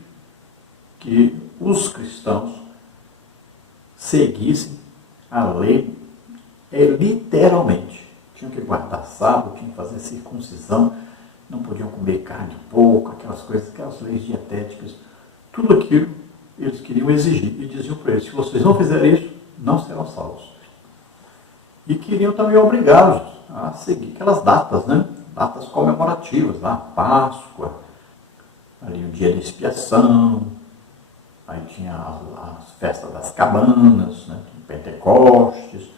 que os cristãos seguissem a lei literalmente. Tinham que guardar sábado, tinham que fazer circuncisão, não podiam comer carne de porco, aquelas coisas, aquelas leis dietéticas. Tudo aquilo eles queriam exigir. E diziam para eles, se vocês não fizerem isso, não serão salvos. E queriam também obrigá-los a seguir aquelas datas, né? Datas comemorativas, lá, Páscoa, ali o dia da expiação, aí tinha as festas das cabanas, né? Pentecostes,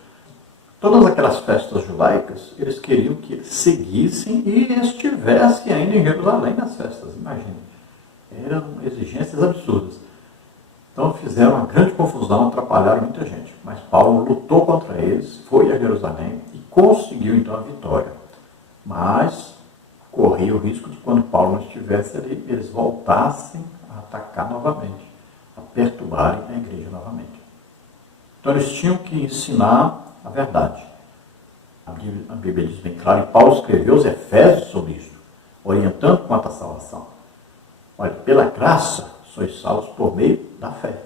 todas aquelas festas judaicas, eles queriam que eles seguissem e estivessem ainda em Jerusalém nas festas, imagine. Eram exigências absurdas. Então fizeram uma grande confusão, atrapalharam muita gente. Mas Paulo lutou contra eles, foi a Jerusalém e conseguiu então a vitória. Mas corria o risco de quando Paulo não estivesse ali, eles voltassem a atacar novamente, a perturbarem a igreja novamente. Então eles tinham que ensinar a verdade. A Bíblia diz bem claro, e Paulo escreveu aos Efésios sobre isso, orientando quanto à salvação. Olha, pela graça sois salvos por meio da fé.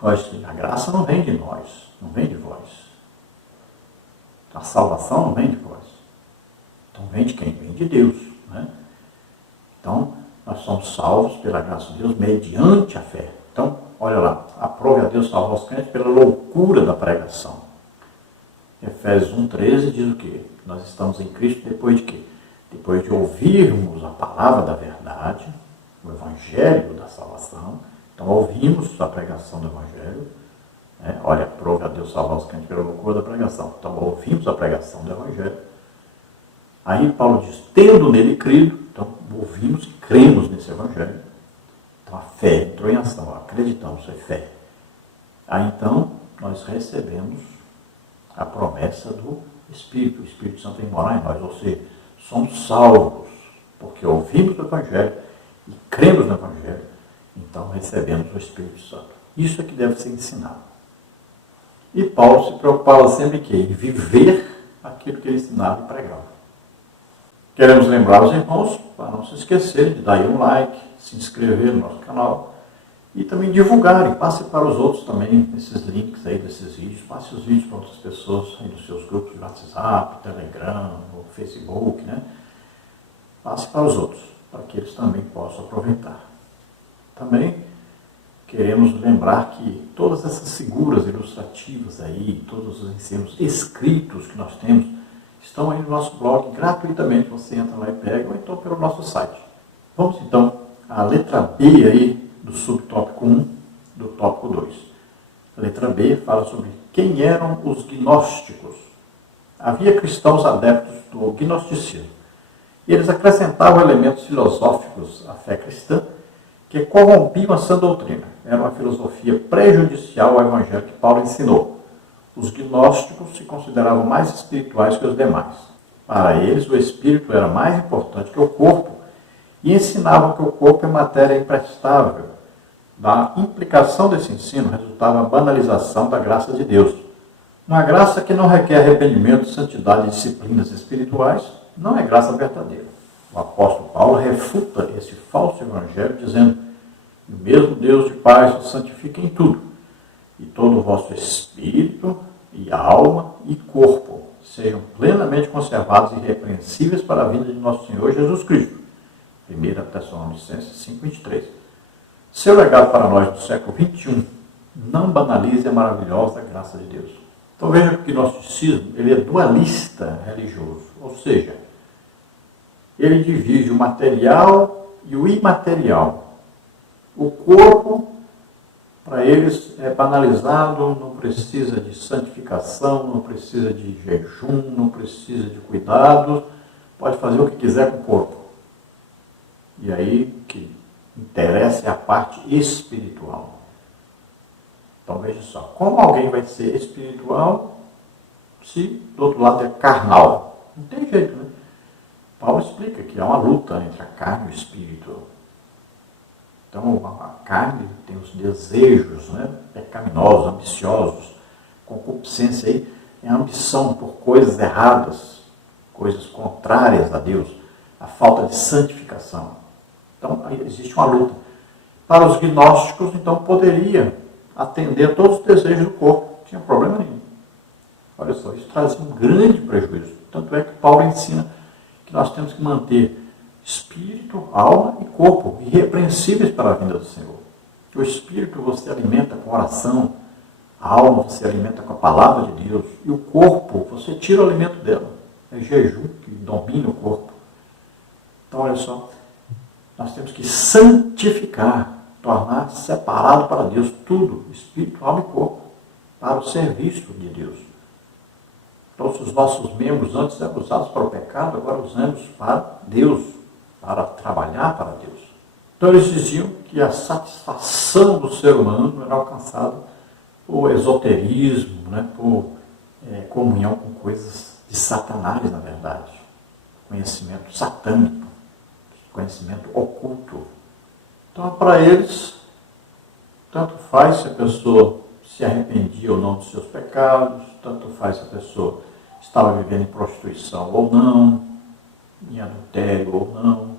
A graça não vem de nós, não vem de vós. A salvação não vem de vós. Então vem de quem? Vem de Deus. Né? Então, nós somos salvos pela graça de Deus mediante a fé. Então, olha lá, aprove a Deus salvar os crentes pela loucura da pregação. Efésios 1,13 diz o quê? Nós estamos em Cristo depois de quê? Depois de ouvirmos a palavra da verdade, o Evangelho da salvação. Então, ouvimos a pregação do Evangelho. Né? Olha, aprove a Deus salvar os crentes pela loucura da pregação. Então, ouvimos a pregação do Evangelho. Aí Paulo diz, tendo nele crido, então ouvimos e cremos nesse Evangelho. Então a fé entrou em ação, acreditamos, é fé. Aí então nós recebemos a promessa do Espírito. O Espírito Santo vem morar em nós, ou seja, somos salvos, porque ouvimos o Evangelho e cremos no Evangelho, então recebemos o Espírito Santo. Isso é que deve ser ensinado. E Paulo se preocupava sempre em viver aquilo que ele ensinava e pregava. Queremos lembrar os irmãos, para não se esquecer de dar aí um like, se inscrever no nosso canal e também divulgarem, passe para os outros também esses links aí desses vídeos, passe os vídeos para outras pessoas aí nos seus grupos de WhatsApp, Telegram, ou Facebook, né? Passe para os outros, para que eles também possam aproveitar. Também queremos lembrar que todas essas figuras ilustrativas aí, todos os ensinos escritos que nós temos, estão aí no nosso blog gratuitamente, você entra lá e pega, ou então pelo nosso site. Vamos então à letra B aí do subtópico 1 do tópico 2. A letra B fala sobre quem eram os gnósticos. Havia cristãos adeptos do gnosticismo. E eles acrescentavam elementos filosóficos à fé cristã que corrompiam a sã doutrina. Era uma filosofia prejudicial ao evangelho que Paulo ensinou. Os gnósticos se consideravam mais espirituais que os demais. Para eles, o espírito era mais importante que o corpo e ensinavam que o corpo é matéria imprestável. Da implicação desse ensino resultava a banalização da graça de Deus. Uma graça que não requer arrependimento, santidade e disciplinas espirituais não é graça verdadeira. O apóstolo Paulo refuta esse falso evangelho dizendo: o mesmo Deus de paz os santifica em tudo, e todo o vosso espírito e alma e corpo sejam plenamente conservados e irrepreensíveis para a vinda de nosso Senhor Jesus Cristo. 1 Tessalonicenses 5:23. Seu legado para nós do século XXI: não banalize a maravilhosa graça de Deus. Então veja que o gnosticismo ele é dualista religioso, ou seja, ele divide o material e o imaterial. O corpo, para eles, é banalizado, não precisa de santificação, não precisa de jejum, não precisa de cuidado, pode fazer o que quiser com o corpo. E aí o que interessa é a parte espiritual. Então veja só, como alguém vai ser espiritual se do outro lado é carnal? Não tem jeito, né? Paulo explica que há uma luta entre a carne e o espírito. Então a carne tem os desejos, né, pecaminosos, ambiciosos, concupiscência aí, é a ambição por coisas erradas, coisas contrárias a Deus, a falta de santificação. Então existe uma luta. Para os gnósticos, então, poderia atender a todos os desejos do corpo, não tinha problema nenhum. Olha só, isso trazia um grande prejuízo. Tanto é que Paulo ensina que nós temos que manter espírito, alma e corpo irrepreensíveis para a vinda do Senhor. O espírito você alimenta com oração, a alma você alimenta com a palavra de Deus, e o corpo você tira o alimento dela. É jejum que domina o corpo. Então, olha só, nós temos que santificar, tornar separado para Deus tudo, espírito, alma e corpo, para o serviço de Deus. Então, se os nossos membros antes eram usados para o pecado, agora usamos para Deus, para trabalhar para Deus. Então, eles diziam que a satisfação do ser humano era alcançada por esoterismo, né, por comunhão com coisas de Satanás, na verdade. Conhecimento satânico, conhecimento oculto. Então, para eles, tanto faz se a pessoa se arrependia ou não dos seus pecados, tanto faz se a pessoa estava vivendo em prostituição ou não, em adultério ou não,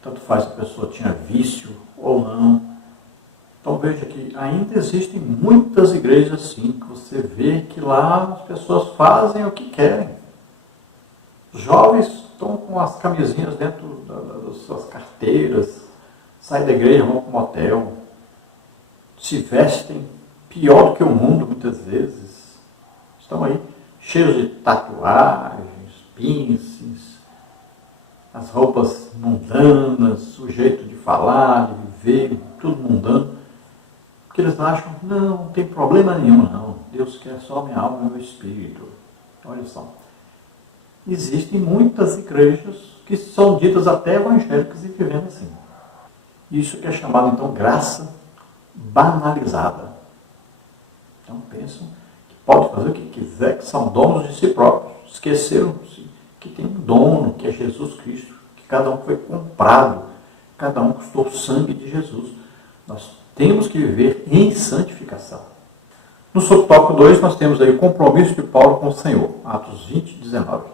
tanto faz se a pessoa tinha vício ou não. Então veja que ainda existem muitas igrejas assim, que você vê que lá as pessoas fazem o que querem. Os jovens estão com as camisinhas dentro das suas carteiras, saem da igreja, vão para o motel, se vestem pior do que o mundo muitas vezes. Estão aí cheios de tatuagens, piercings, as roupas mundanas, o jeito de falar, de viver, tudo mundano. Porque eles acham, não tem problema nenhum, não. Deus quer só minha alma e meu espírito. Olha só. Existem muitas igrejas que são ditas até evangélicas e vivendo assim. Isso que é chamado, então, graça banalizada. Então, pensam que pode fazer o que quiser, que são donos de si próprios. Esqueceram-se que tem um dono, que é Jesus Cristo, que cada um foi comprado, cada um custou o sangue de Jesus. Nós temos que viver em santificação. No subtópico 2, nós temos aí o compromisso de Paulo com o Senhor, Atos 20, 19.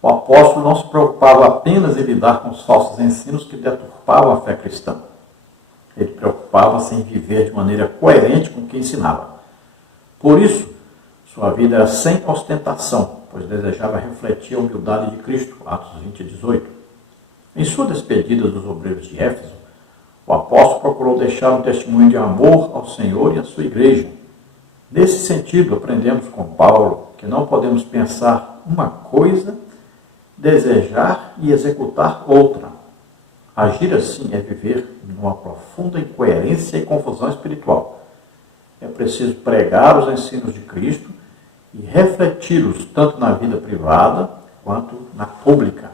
O apóstolo não se preocupava apenas em lidar com os falsos ensinos que deturpavam a fé cristã. Ele preocupava-se em viver de maneira coerente com o que ensinava. Por isso, sua vida era sem ostentação, pois desejava refletir a humildade de Cristo, Atos 20, 18. Em sua despedida dos obreiros de Éfeso, o apóstolo procurou deixar um testemunho de amor ao Senhor e à sua igreja. Nesse sentido, aprendemos com Paulo que não podemos pensar uma coisa, desejar e executar outra. Agir assim é viver numa profunda incoerência e confusão espiritual. É preciso pregar os ensinos de Cristo e refleti-los tanto na vida privada quanto na pública.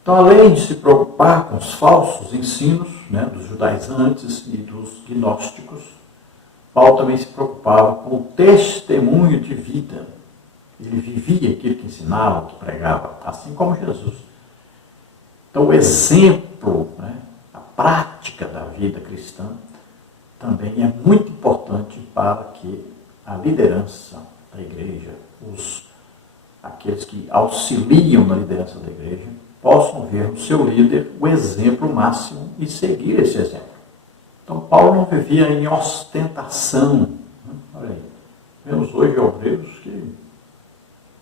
Então, além de se preocupar com os falsos ensinos, né, dos judaizantes e dos gnósticos, Paulo também se preocupava com o testemunho de vida. Ele vivia aquilo que ensinava, que pregava, assim como Jesus. Então, o exemplo, né, a prática da vida cristã também é muito importante para que a liderança da igreja, aqueles que auxiliam na liderança da igreja, possam ver no seu líder o exemplo máximo e seguir esse exemplo. Então, Paulo não vivia em ostentação. Olha aí, vemos hoje obreiros que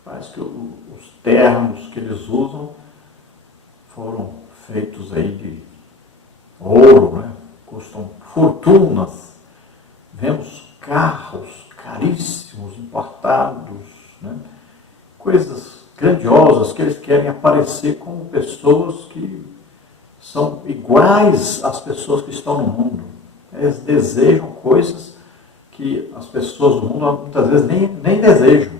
parece que os ternos que eles usam foram feitos aí de ouro, né? Custam fortunas. Vemos carros caríssimos, importados, né? Coisas grandiosas que eles querem aparecer como pessoas que são iguais às pessoas que estão no mundo. Eles desejam coisas que as pessoas do mundo muitas vezes nem desejam.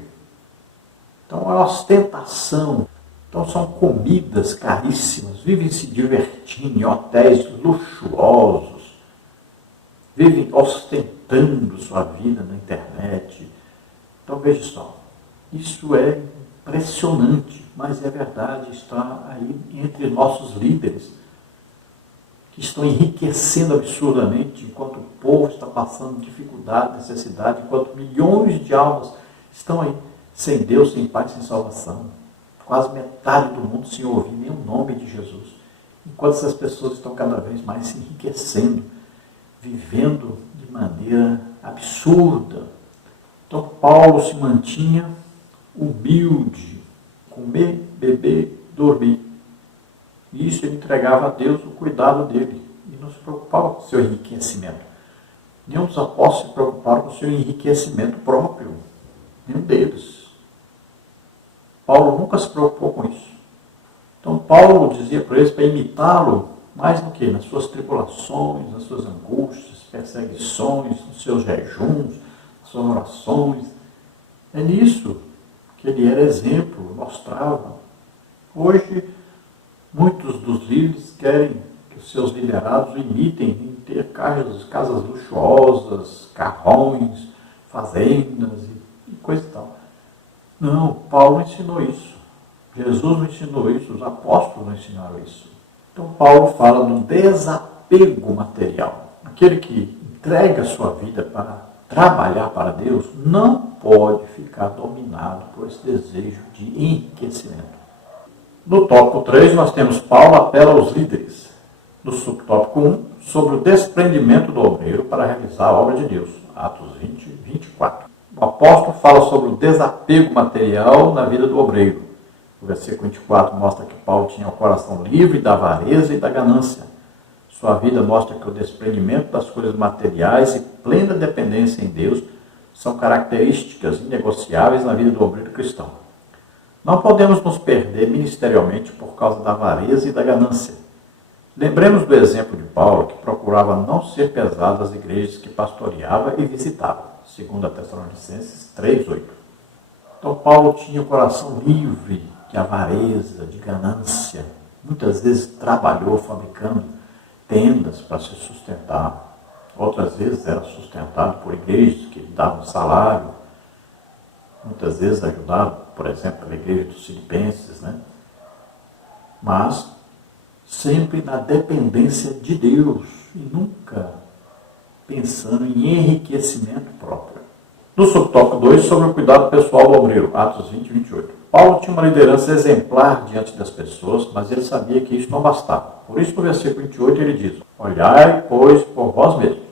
Então é ostentação. Então são comidas caríssimas, vivem se divertindo em hotéis luxuosos, vivem ostentando sua vida na internet. Então veja só, isso é impressionante, mas é verdade, está aí entre nossos líderes, que estão enriquecendo absurdamente, enquanto o povo está passando dificuldade, necessidade, enquanto milhões de almas estão aí sem Deus, sem paz, sem salvação. Quase metade do mundo sem ouvir nem o nome de Jesus. Enquanto essas pessoas estão cada vez mais se enriquecendo, vivendo de maneira absurda. Então Paulo se mantinha humilde, comer, beber, dormir. E isso ele entregava a Deus o cuidado dele. E não se preocupava com o seu enriquecimento. Nenhum dos apóstolos se preocuparam com o seu enriquecimento próprio. Nenhum deles. Paulo nunca se preocupou com isso. Então Paulo dizia para eles para imitá-lo mais no que? Nas suas tribulações, nas suas angústias, perseguições, nos seus jejuns, nas suas orações. É nisso que ele era exemplo, mostrava. Hoje, muitos dos líderes querem que os seus liderados imitem em ter casas luxuosas, carrões, fazendas e coisa e tal. Não, Paulo ensinou isso. Jesus não ensinou isso, os apóstolos não ensinaram isso. Então Paulo fala do desapego material. Aquele que entrega a sua vida para trabalhar para Deus não pode ficar dominado por esse desejo de enriquecimento. No tópico 3, nós temos Paulo apela aos líderes. No subtópico 1, sobre o desprendimento do obreiro para realizar a obra de Deus. Atos 20, 24. O apóstolo fala sobre o desapego material na vida do obreiro. O versículo 24 mostra que Paulo tinha o coração livre da avareza e da ganância. Sua vida mostra que o desprendimento das coisas materiais e plena dependência em Deus são características inegociáveis na vida do obreiro cristão. Não podemos nos perder ministerialmente por causa da avareza e da ganância. Lembremos do exemplo de Paulo, que procurava não ser pesado às igrejas que pastoreava e visitava. 2 Tessalonicenses 3:8. Então Paulo tinha o coração livre de avareza, de ganância. Muitas vezes trabalhou fabricando tendas para se sustentar. Outras vezes era sustentado por igrejas que lhe davam salário. Muitas vezes ajudado, por exemplo, pela igreja dos Filipenses, né? Mas sempre na dependência de Deus e nunca pensando em enriquecimento próprio. No subtópico 2, sobre o cuidado pessoal do obreiro, Atos 20 e 28. Paulo tinha uma liderança exemplar diante das pessoas, mas ele sabia que isso não bastava. Por isso, no versículo 28, ele diz: olhai, pois, por vós mesmos.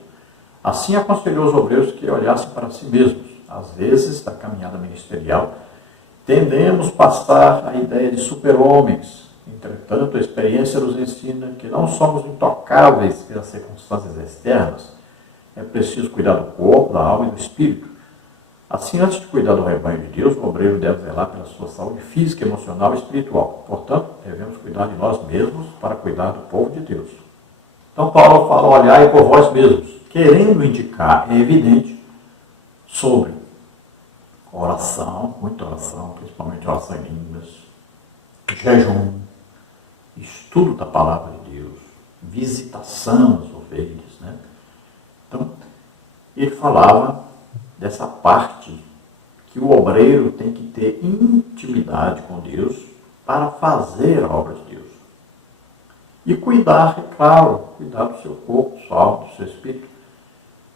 Assim aconselhou os obreiros que olhassem para si mesmos. Às vezes, na caminhada ministerial, tendemos a passar a ideia de super-homens. Entretanto, a experiência nos ensina que não somos intocáveis pelas circunstâncias externas. É preciso cuidar do corpo, da alma e do espírito. Assim, antes de cuidar do rebanho de Deus, o obreiro deve zelar pela sua saúde física, emocional e espiritual. Portanto, devemos cuidar de nós mesmos para cuidar do povo de Deus. Então, Paulo fala: olhai por vós mesmos, querendo indicar, é evidente, sobre oração, muita oração, principalmente oração em línguas, jejum, estudo da palavra de Deus, visitação às ovelhas, né? Então, ele falava dessa parte que o obreiro tem que ter intimidade com Deus para fazer a obra de Deus. E cuidar, é claro, cuidar do seu corpo, sua alma, do seu espírito.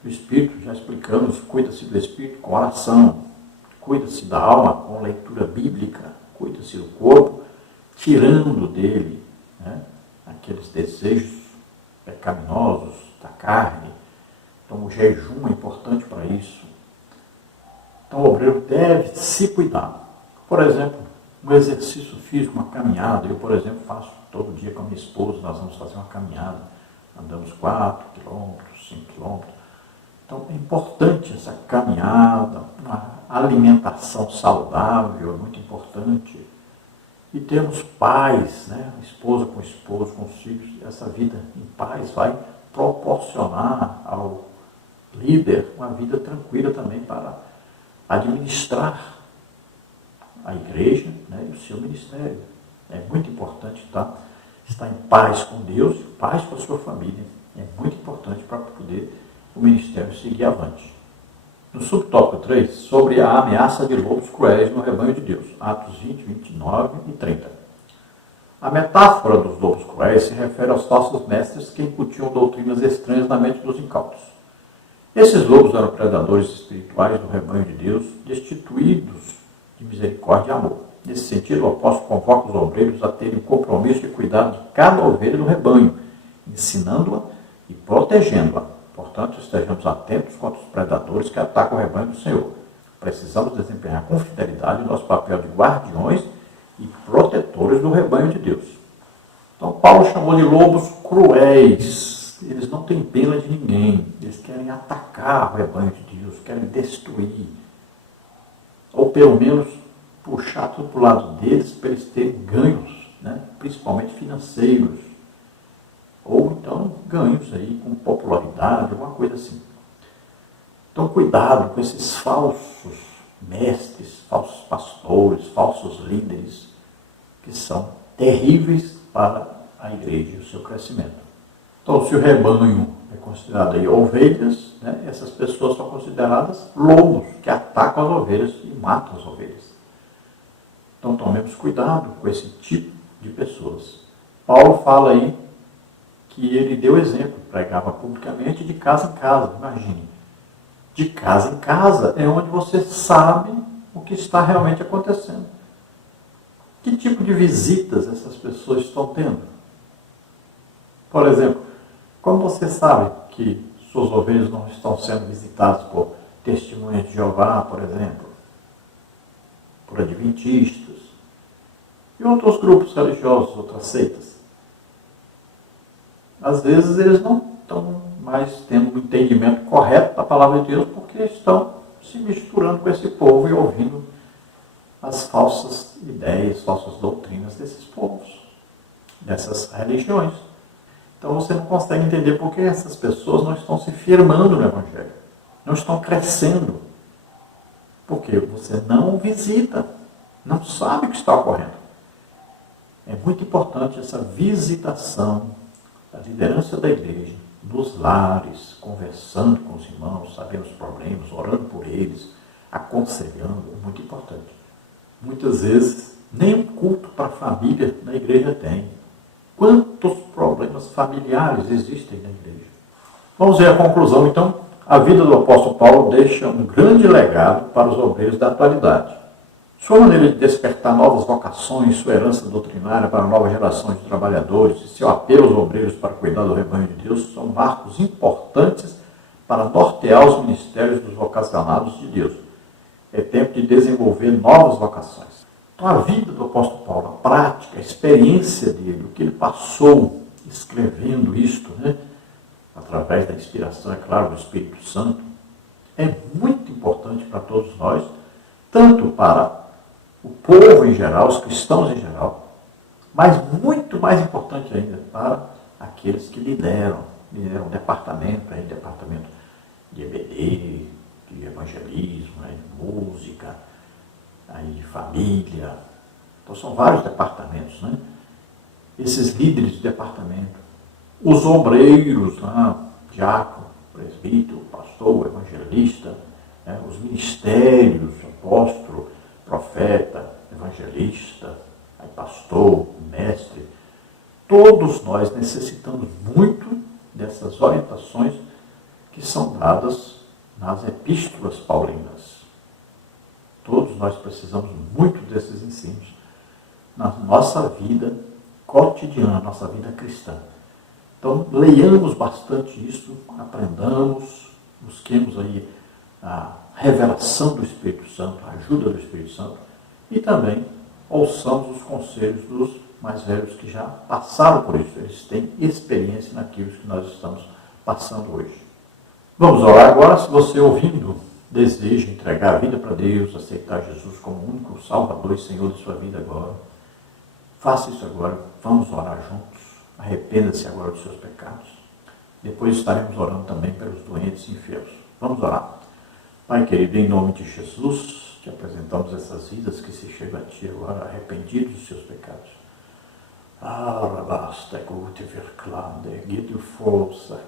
O espírito, já explicamos, cuida-se do espírito com oração, Cuida-se da alma com leitura bíblica, cuida-se do corpo, tirando dele, né, aqueles desejos pecaminosos da carne. Então o jejum é importante para isso. Então o obreiro deve se cuidar. Por exemplo, um exercício físico, uma caminhada. Eu, por exemplo, faço todo dia com a minha esposa, nós vamos fazer uma caminhada. Andamos 4 quilômetros, 5 quilômetros. Então é importante essa caminhada, uma alimentação saudável, é muito importante. E termos paz, né? Esposa com esposo, com os filhos. Essa vida em paz vai proporcionar ao líder uma vida tranquila também para administrar a igreja, né, e o seu ministério. É muito importante estar em paz com Deus, paz com a sua família. É muito importante para poder o ministério seguir avante. No subtópico 3, sobre a ameaça de lobos cruéis no rebanho de Deus, Atos 20, 29 e 30. A metáfora dos lobos cruéis se refere aos falsos mestres que incutiam doutrinas estranhas na mente dos incautos. Esses lobos eram predadores espirituais do rebanho de Deus, destituídos de misericórdia e amor. Nesse sentido, o apóstolo convoca os obreiros a terem o compromisso de cuidar de cada ovelha do rebanho, ensinando-a e protegendo-a. Portanto, estejamos atentos contra os predadores que atacam o rebanho do Senhor. Precisamos desempenhar com fidelidade o nosso papel de guardiões e protetores do rebanho de Deus. Então, Paulo chamou de lobos cruéis. Eles não têm pena de ninguém. Eles querem atacar o rebanho de Deus, querem destruir. Ou pelo menos puxar tudo para o lado deles para eles terem ganhos, né? Principalmente financeiros. Ou então ganhos aí com popularidade, alguma coisa assim. Então cuidado com esses falsos mestres, falsos pastores, falsos líderes, que são terríveis para a igreja e o seu crescimento. Então, se o rebanho é considerado aí ovelhas, né, essas pessoas são consideradas lobos, que atacam as ovelhas e matam as ovelhas. Então, tomemos cuidado com esse tipo de pessoas. Paulo fala aí que ele deu exemplo, pregava publicamente de casa em casa. Imagine, de casa em casa é onde você sabe o que está realmente acontecendo. Que tipo de visitas essas pessoas estão tendo? Por exemplo, como você sabe que suas ovelhas não estão sendo visitadas por testemunhas de Jeová, por exemplo, por adventistas e outros grupos religiosos, outras seitas? Às vezes eles não estão mais tendo um entendimento correto da palavra de Deus porque estão se misturando com esse povo e ouvindo as falsas ideias, falsas doutrinas desses povos, dessas religiões. Então você não consegue entender por que essas pessoas não estão se firmando no Evangelho, não estão crescendo. Porque você não visita, não sabe o que está ocorrendo. É muito importante essa visitação da liderança da igreja, nos lares, conversando com os irmãos, sabendo os problemas, orando por eles, aconselhando, é muito importante. Muitas vezes, nem um culto para a família na igreja tem. Quantos problemas familiares existem na igreja? Vamos ver a conclusão, então. A vida do apóstolo Paulo deixa um grande legado para os obreiros da atualidade. Sua maneira de despertar novas vocações, sua herança doutrinária para novas gerações de trabalhadores e seu apelo aos obreiros para cuidar do rebanho de Deus são marcos importantes para nortear os ministérios dos vocacionados de Deus. É tempo de desenvolver novas vocações. Então, a vida do apóstolo Paulo, a prática, a experiência dele, o que ele passou escrevendo isto, né, através da inspiração, é claro, do Espírito Santo, é muito importante para todos nós, tanto para o povo em geral, os cristãos em geral, mas muito mais importante ainda para aqueles que lideram um departamento, departamento de EBD, de evangelismo, de música, de família. Então são vários departamentos, né? Esses líderes de departamento, os obreiros, diácono, presbítero, pastor, evangelista, os ministérios, apóstolo, profeta, evangelista, pastor, mestre, todos nós necessitamos muito dessas orientações que são dadas nas epístolas paulinas. Todos nós precisamos muito desses ensinos na nossa vida cotidiana, nossa vida cristã. Então, leiamos bastante isso, aprendamos, busquemos aí a revelação do Espírito Santo, a ajuda do Espírito Santo, e também ouçamos os conselhos dos mais velhos que já passaram por isso. Eles têm experiência naquilo que nós estamos passando hoje. Vamos orar agora. Se você ouvindo deseja entregar a vida para Deus, aceitar Jesus como o único Salvador e Senhor de sua vida agora, faça isso agora. Vamos orar juntos. Arrependa-se agora dos seus pecados. Depois estaremos orando também pelos doentes e enfermos. Vamos orar. Pai querido, em nome de Jesus, te apresentamos essas vidas que se chegam a Ti agora, arrependidos dos seus pecados. Basta gute verklande, give força,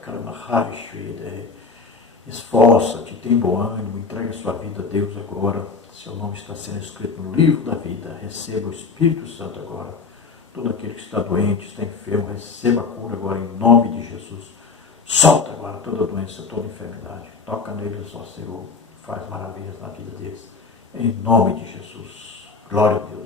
esforça-te, tem bom ânimo, entregue sua vida a Deus agora. Seu nome está sendo escrito no livro da vida. Receba o Espírito Santo agora. Todo aquele que está doente, está enfermo, receba a cura agora em nome de Jesus. Solta agora toda doença, toda enfermidade. Toca neles, ó Senhor. Faz maravilhas na vida deles. Em nome de Jesus. Glória a Deus.